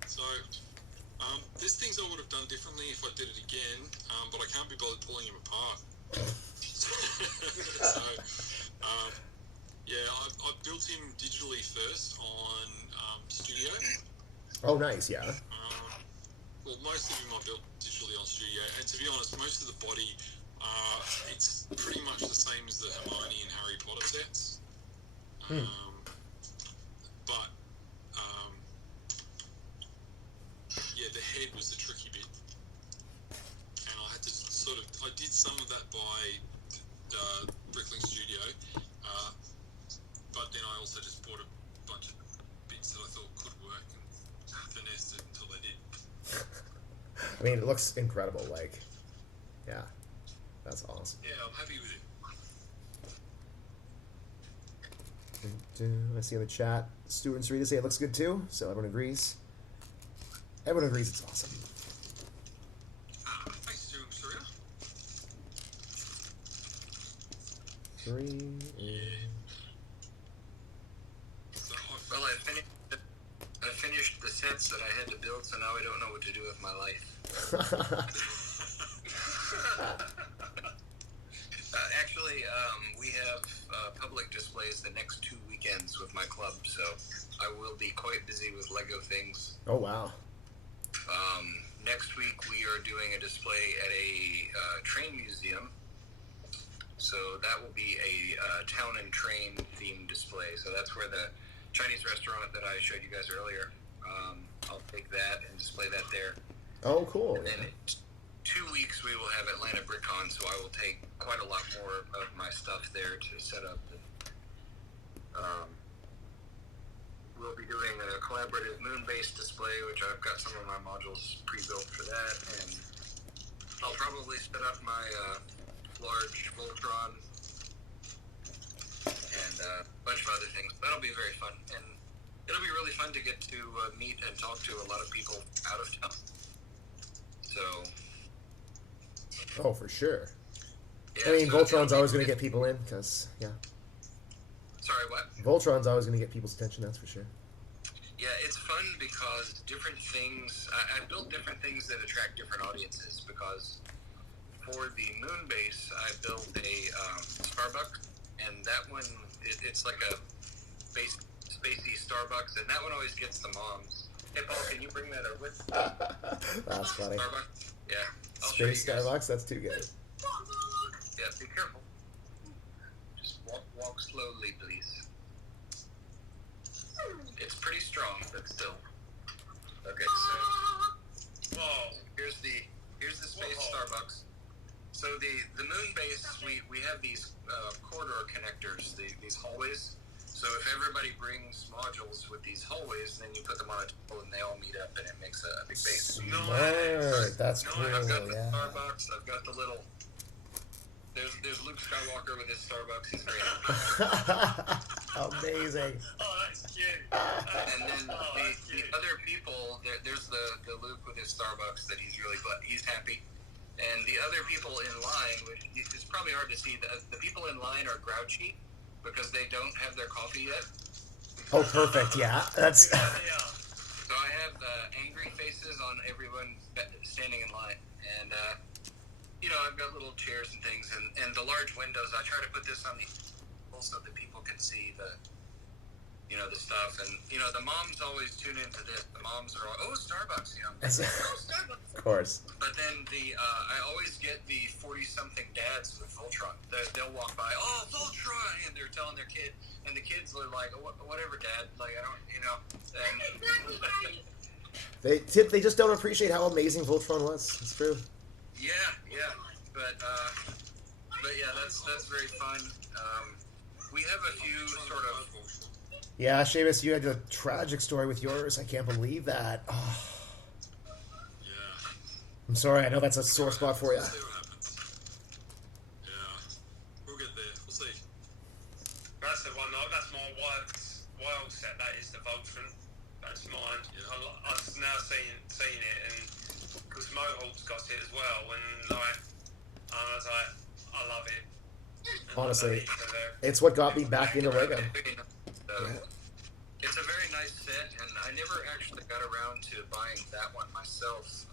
So, there's things I would have done differently if I did it again, but I can't be bothered pulling him apart. So, yeah, I built him digitally first on Studio. Oh, nice. Yeah. Well, most of him I built digitally on Studio, and to be honest, most of the body, it's pretty much the same as the Hermione and Harry Potter sets. But yeah, the head was the tricky bit, and I had to I did some of that by Brickling Studio, but then I also just bought a bunch of bits that I thought could work and finessed it until they did. I mean, it looks incredible. Like, yeah, that's awesome. Yeah, I'm happy with it. I see in the chat, students read to say it looks good too, so everyone agrees. Everyone agrees it's awesome. Thanks, Surya. 3 and... So Well, I finished the sets that I had to build, so now I don't know what to do with my life. Actually, we have public displays the next 2 weekends with my club, so I will be quite busy with Lego things. Oh, wow. Next week we are doing a display at a train museum, so that will be a town and train themed display. So that's where the Chinese restaurant that I showed you guys earlier, I'll take that and display that there. Oh, cool. And then in 2 weeks we will have Atlanta BrickCon, so I will take quite a lot more of my stuff there to set up. We'll be doing a collaborative moon-based display, which I've got some of my modules pre-built for that, and I'll probably set up my large Voltron and a bunch of other things. That'll be very fun, and it'll be really fun to get to meet and talk to a lot of people out of town. So, Oh, for sure. yeah, I mean, so Voltron's it'll always be going to good. get people in, because, yeah. Sorry, what? Voltron's always going to get people's attention, that's for sure. Yeah, it's fun because different things. I built different things that attract different audiences because for the moon base, I built a Starbucks, and that one it's like a spacey Starbucks, and that one always gets the moms. Hey Paul, can you bring that over? That's funny. Starbucks? Yeah. I'll show you Space guys. Starbucks, that's too good. Yeah, be careful. Just walk slowly, please. It's pretty strong, but still. Okay, so Whoa. here's the space Whoa. Starbucks. So the moon base, we have these corridor connectors, these hallways. So if everybody brings modules with these hallways, then you put them on a table and they all meet up and it makes a big base. Smart. That's No, cool, I've got the yeah. Starbucks. I've got the little. There's Luke Skywalker with his Starbucks. He's great. Amazing. Oh, that's cute. And then Oh, the that's cute. other people, there's the Luke with his Starbucks that he's happy. And the other people in line, which is probably hard to see, the people in line are grouchy because they don't have their coffee yet. Oh, perfect, yeah. That's... Yeah. So I have angry faces on everyone standing in line. And, I've got little chairs and things, and the large windows, I try to put this on the so that people can see the stuff. And, the moms always tune into this. The moms are all, Starbucks, Of course. But then I always get the 40-something dads with Voltron. They'll walk by, Voltron, and they're telling their kid, and the kids are like, whatever, Dad. Like, I don't, and They just don't appreciate how amazing Voltron was. It's true. yeah. But yeah, that's very fun. We have a few sort of. Yeah, Seamus, you had a tragic story with yours. I can't believe that. Oh, Yeah. I'm sorry. I know that's a sore spot for you. We'll see what happens. Yeah. We'll get there. We'll see. That's the one. That's my wild set. That is the Voltron. That's mine. Yeah. I've now seen it, and because Mohawk's got it as well, and I was like, I love it. And Honestly, so it's what got me back into Lego. It's a very nice set, and I never actually got around to buying that one myself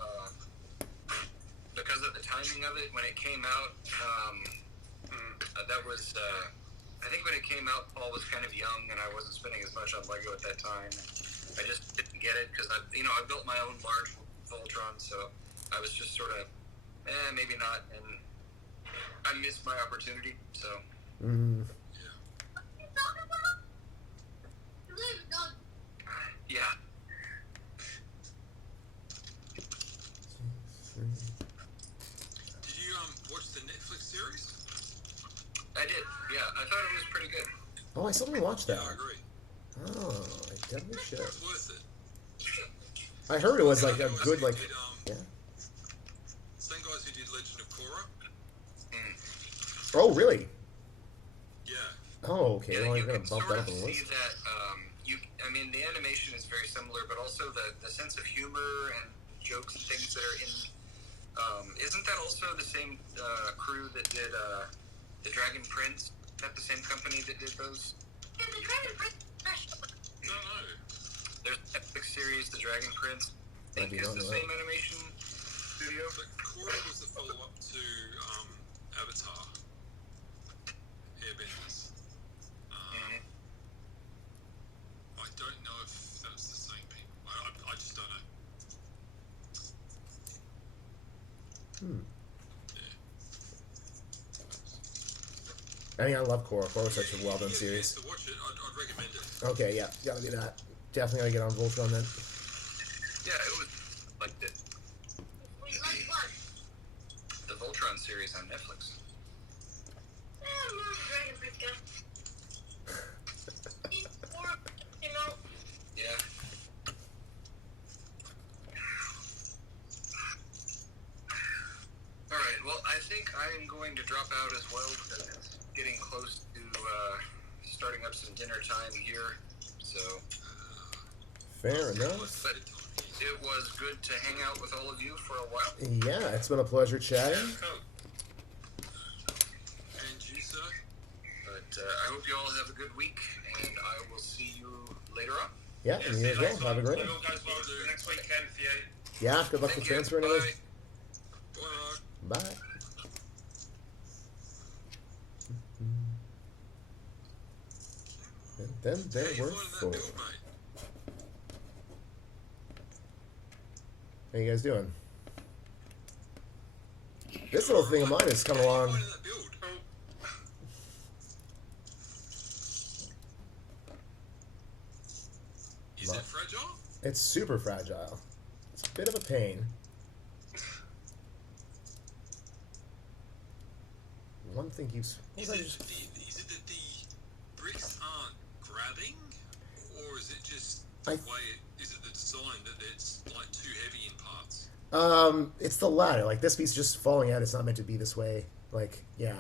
because of the timing of it. When it came out, that was, I think when it came out, Paul was kind of young, and I wasn't spending as much on Lego at that time. I just didn't get it because I built my own large Voltron, so I was just sort of, maybe not, and I missed my opportunity, so. Mm. Yeah. Did you watch the Netflix series? I did, yeah. I thought it was pretty good. Oh, I still didn't watch that. Yeah, I agree. Oh, I definitely should. It's worth it. I heard it was like Same a guys good, who like, did, yeah. Same guys who did Legend of Korra. Oh, really? Yeah. Oh, okay. Yeah, Well, I'm you gonna can bump sort that of up on the see list. that. The animation is very similar, but also the sense of humor and jokes and things that are in. Isn't that also the same crew that did the Dragon Prince? Is that the same company that did those? No. There's a Netflix series, The Dragon Prince. I I think do is not the know same animation studio. But Korra was the follow-up to Avatar. Airbenders. I don't know if that was the same people. I just don't know. I mean, I love Korra. Korra's such a well-done If you series. get a chance to watch it, I'd recommend it. Okay, yeah. Gotta do that. Definitely gotta get on Voltron then. Yeah, it was like the Voltron series on Netflix. Yeah. All right. Well, I think I am going to drop out as well because it's getting close to starting up some dinner time here. So. Fair enough. But it was good to hang out with all of you for a while. Yeah, it's been a pleasure chatting. Cool. And you, sir? But I hope you all have a good week, and I will see you later on. Yeah, and you as well. Have a great one. Hope it all goes well for the next weekend for you. Yeah, good luck with Thank you. transferring. Bye. Bye. Bye. And then there How you were finding that 4. build, mate? How you guys doing? This little thing of mine has come How you along. finding that build? Is it fragile? It's super fragile. It's a bit of a pain. One thing keeps. Is it that the bricks aren't grabbing, or is it just the way is it the design that it's like too heavy in parts? It's the latter. Like this piece just falling out. It's not meant to be this way. Like, yeah.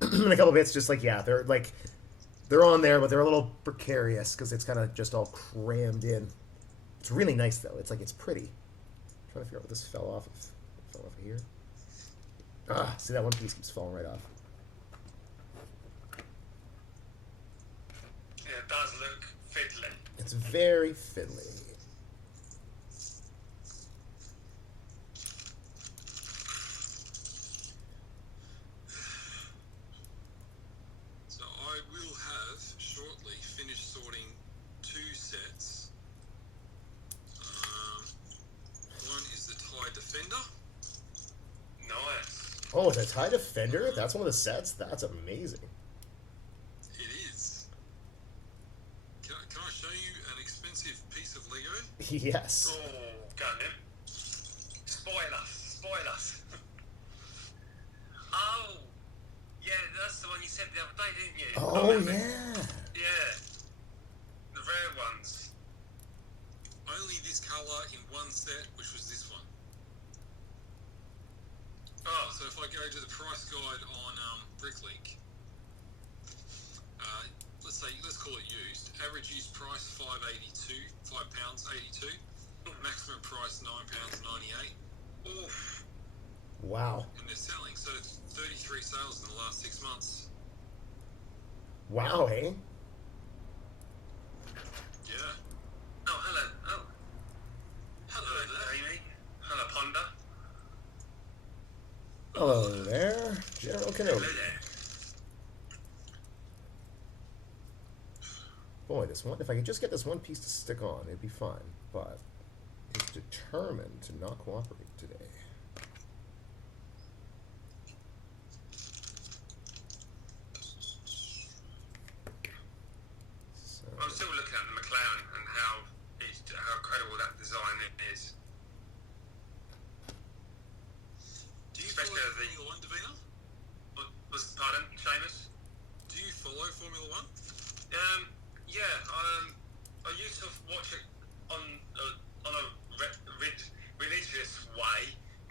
And a couple bits, just like they're on there, but they're a little precarious because it's kind of just all crammed in. It's really nice though. It's like it's pretty. I'm trying to figure out what this fell off of. It fell off of here. Ah, see that one piece keeps falling right off. Yeah, it does look fiddly. It's very fiddly. So I will have shortly finished sorting 2 sets. One is the TIE Defender. Nice. Oh, it's a TIE Defender? That's one of the sets? That's amazing. It is. Can I show you an expensive piece of Lego? Yes. Oh, go on then. Spoil us. Oh, yeah, that's the one you said the other day, didn't you? Oh, Remember? yeah. Yeah. The rare ones. Only this colour in one set, which was this one. Oh, So if I go to the price guide on Bricklink, let's call it used. Average used price £5.82. Maximum price £9.98. oof. Wow. And they're selling, so it's 33 sales in the last 6 months. Wow, eh? Yeah. Oh, hello. Oh, Hello there. Amy. Hello, Ponder. Hello there, General Hello Kenobi. there. Boy, this one, if I could just get this one piece to stick on, it'd be fine. But it's determined to not cooperate today. So, I'm still looking at the McLaren and how incredible that design is. Do you Especially follow as the- Formula 1, Davina? Pardon, Seamus? Do you follow Formula 1? Yeah. I used to watch it on a religious way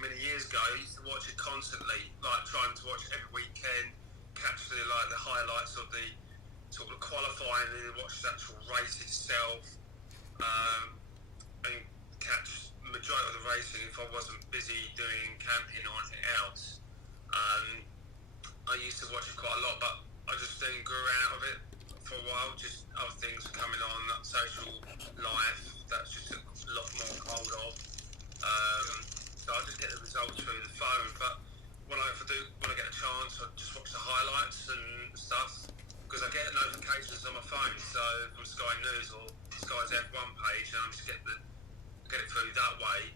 many years ago. I used to watch it constantly, like trying to watch it every weekend, catch the highlights of the sort of qualifying, and then watch the actual race itself, and catch the majority of the racing if I wasn't busy doing camping or anything else. I used to watch it quite a lot, but I just then grew out of it for a while. Just other things were coming on, that social life, that's just a lot more hold of. So I just get the results through the phone. But when I get a chance, I just watch the highlights and stuff, because I get notifications on my phone. So from Sky News or Sky's F1 page, and I just get it through that way.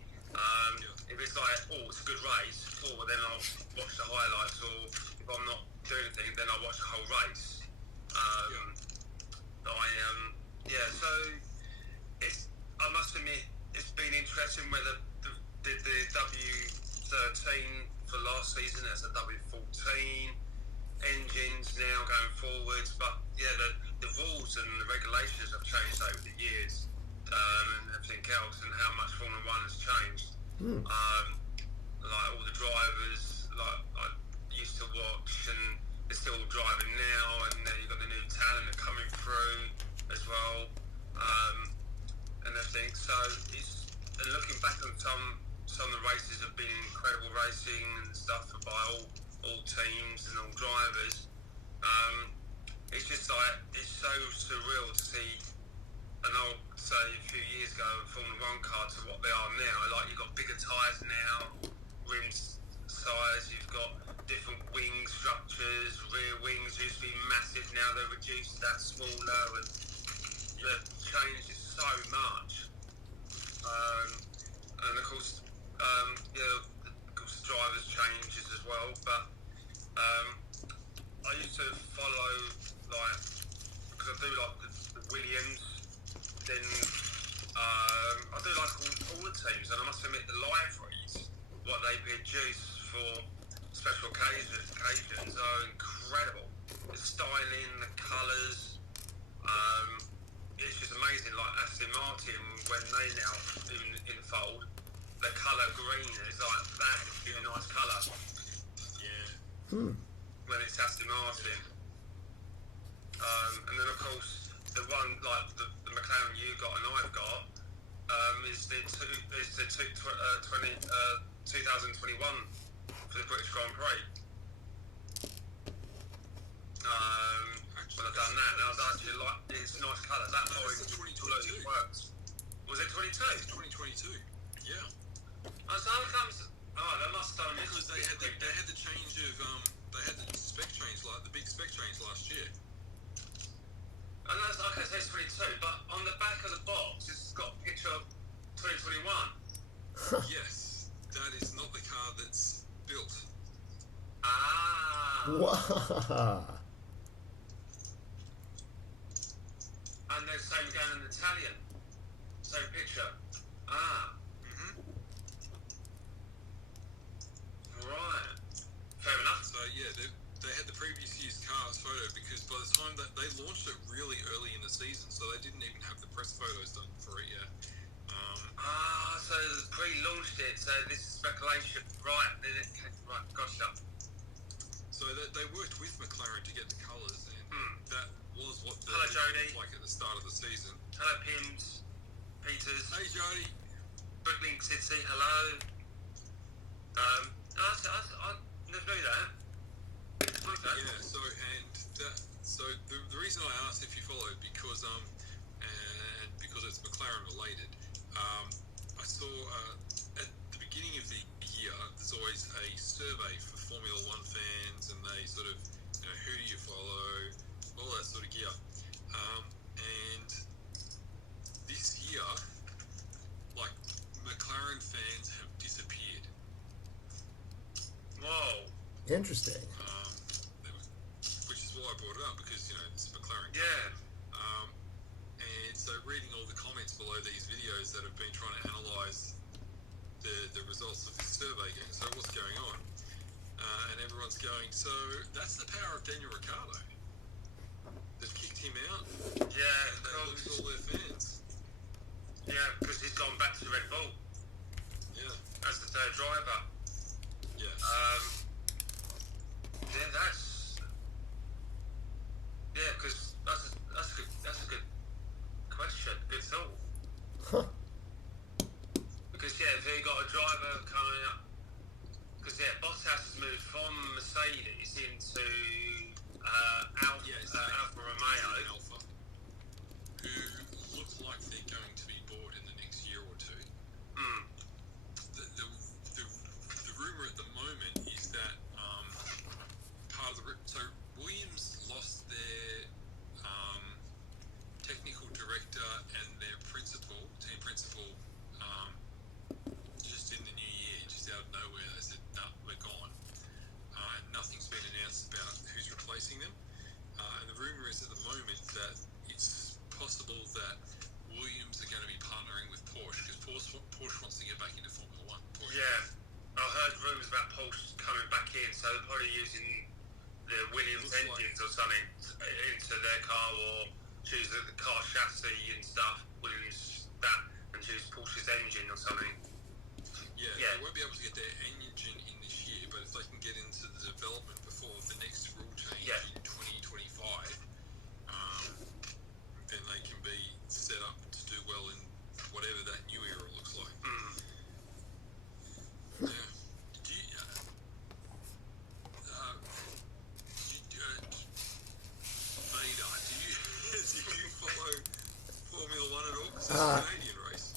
If it's like, oh, it's a good race, then I'll watch the highlights, or if I'm not doing anything, then I'll watch the whole race. So I must admit, it's been interesting whether the W13 for last season as a W14 engines now going forwards, but yeah, the rules and the regulations have changed over the years, and everything else, and how much Formula 1 has changed. Like all the drivers, like I used to watch, and they're still driving now, and then you've got the new talent coming through as well, and everything. So and looking back on some of the races have been incredible racing and stuff by all teams and all drivers. It's just like, it's so surreal to see an old, say a few years ago, Formula 1 car to what they are now. Like, you've got bigger tyres now, rim size, you've got different wing structures, rear wing reduced that smaller, and the change is so much. And of course, drivers changes as well. But I used to follow because I do like the Williams. Then I do like all the teams, and I must admit the liveries, what they produce for special occasions are incredible. The styling, the colours, it's just amazing. Like Aston Martin, when they now in fold, the colour green is like that. It's a nice colour. Yeah. When it's Aston Martin, and then of course the one like the McLaren you got and I've got is the 2021 for the British Grand Prix. When I've done that, and I was actually like, it's a nice colour. That orange works. Was it 22? It's 2022. Yeah. Oh, so how comes? Oh, they must have done it Because they had the change of they had the spec change, like the big spec change last year. And that's okay, so it's 22, but on the back of the box, it's got a picture of 2021. Yes, that is not the car that's built. Ah. Wow. And the same going in Italian. Same picture. Ah. Right. Fair enough. So yeah, they had the previous year's car's photo because by the time that they launched it really early in the season, so they didn't even have the press photos done for it yet. So they pre-launched it. So this is speculation, right? Right, gotcha. So they worked with McLaren to get the colours, and that was what the Hello, Jody. looked like at the start of the season. Hello, Pims. Peters. Hey, Jody. Brooklyn City. Hello. I never knew that. Okay. Yeah. So the reason I asked if you followed because and because it's McLaren related, I saw at the beginning of the year there's always a survey for Formula One fans, and they sort of who do you follow, all that sort of gear, and this year like McLaren fans have disappeared. Whoa. Interesting. Which is why I brought it up because it's a McLaren car. Yeah. And so reading all the comments below these videos that have been trying to analyse the results of this survey game, so what's going on, and everyone's going, so that's the power of Daniel Ricciardo. They've kicked him out. Yeah. And they lose all their fans. Yeah, because he's gone back to Red Bull Yeah. as the third driver. Yes. Because that's a good question, good thought. Huh. Because if you got a driver coming up, because Bottas has moved from Mercedes into Alfa Romeo. Alpha, who look like they're going to be bought in the next year or two. The rumor at the moment is that part of the so Williams lost their technical director and their team principal, just in the new year, just out of nowhere. They said, "No, we're gone." And nothing's been announced about who's replacing them. And the rumor is at the moment that it's possible that Williams are going to be partnering with Porsche because Porsche wants to get back into Formula One. Porsche. Yeah, I heard rumours about Porsche coming back in, so they're probably using the Williams Looks engines or something into their car, or choose the car chassis and stuff, Williams that, and choose Porsche's engine or something. Yeah, Yeah. they won't be able to get their engine in this year, but if they can get into the development before the next rule change Yeah. in 2025, then they can be set up to do well in whatever that new era looks like. Yeah. Do you, Vader, do you follow Formula One at all? 'Cause it's a Canadian race.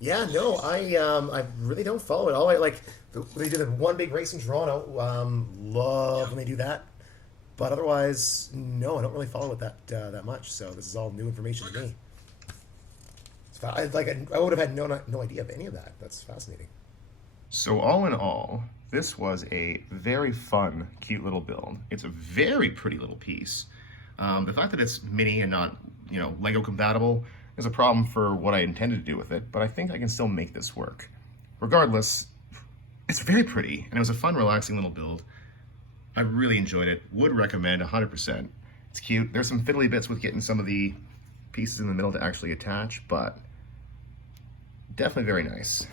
Yeah, no, I really don't follow it. All I like they did one big race in Toronto. Love when they do that. But otherwise, no, I don't really follow it that much. So this is all new information to me. I would have had no idea of any of that. That's fascinating. So all in all, this was a very fun, cute little build. It's a very pretty little piece. The fact that it's mini and not, Lego compatible is a problem for what I intended to do with it, but I think I can still make this work. Regardless, it's very pretty, and it was a fun, relaxing little build. I really enjoyed it. Would recommend 100%. It's cute. There's some fiddly bits with getting some of the pieces in the middle to actually attach, but definitely very nice.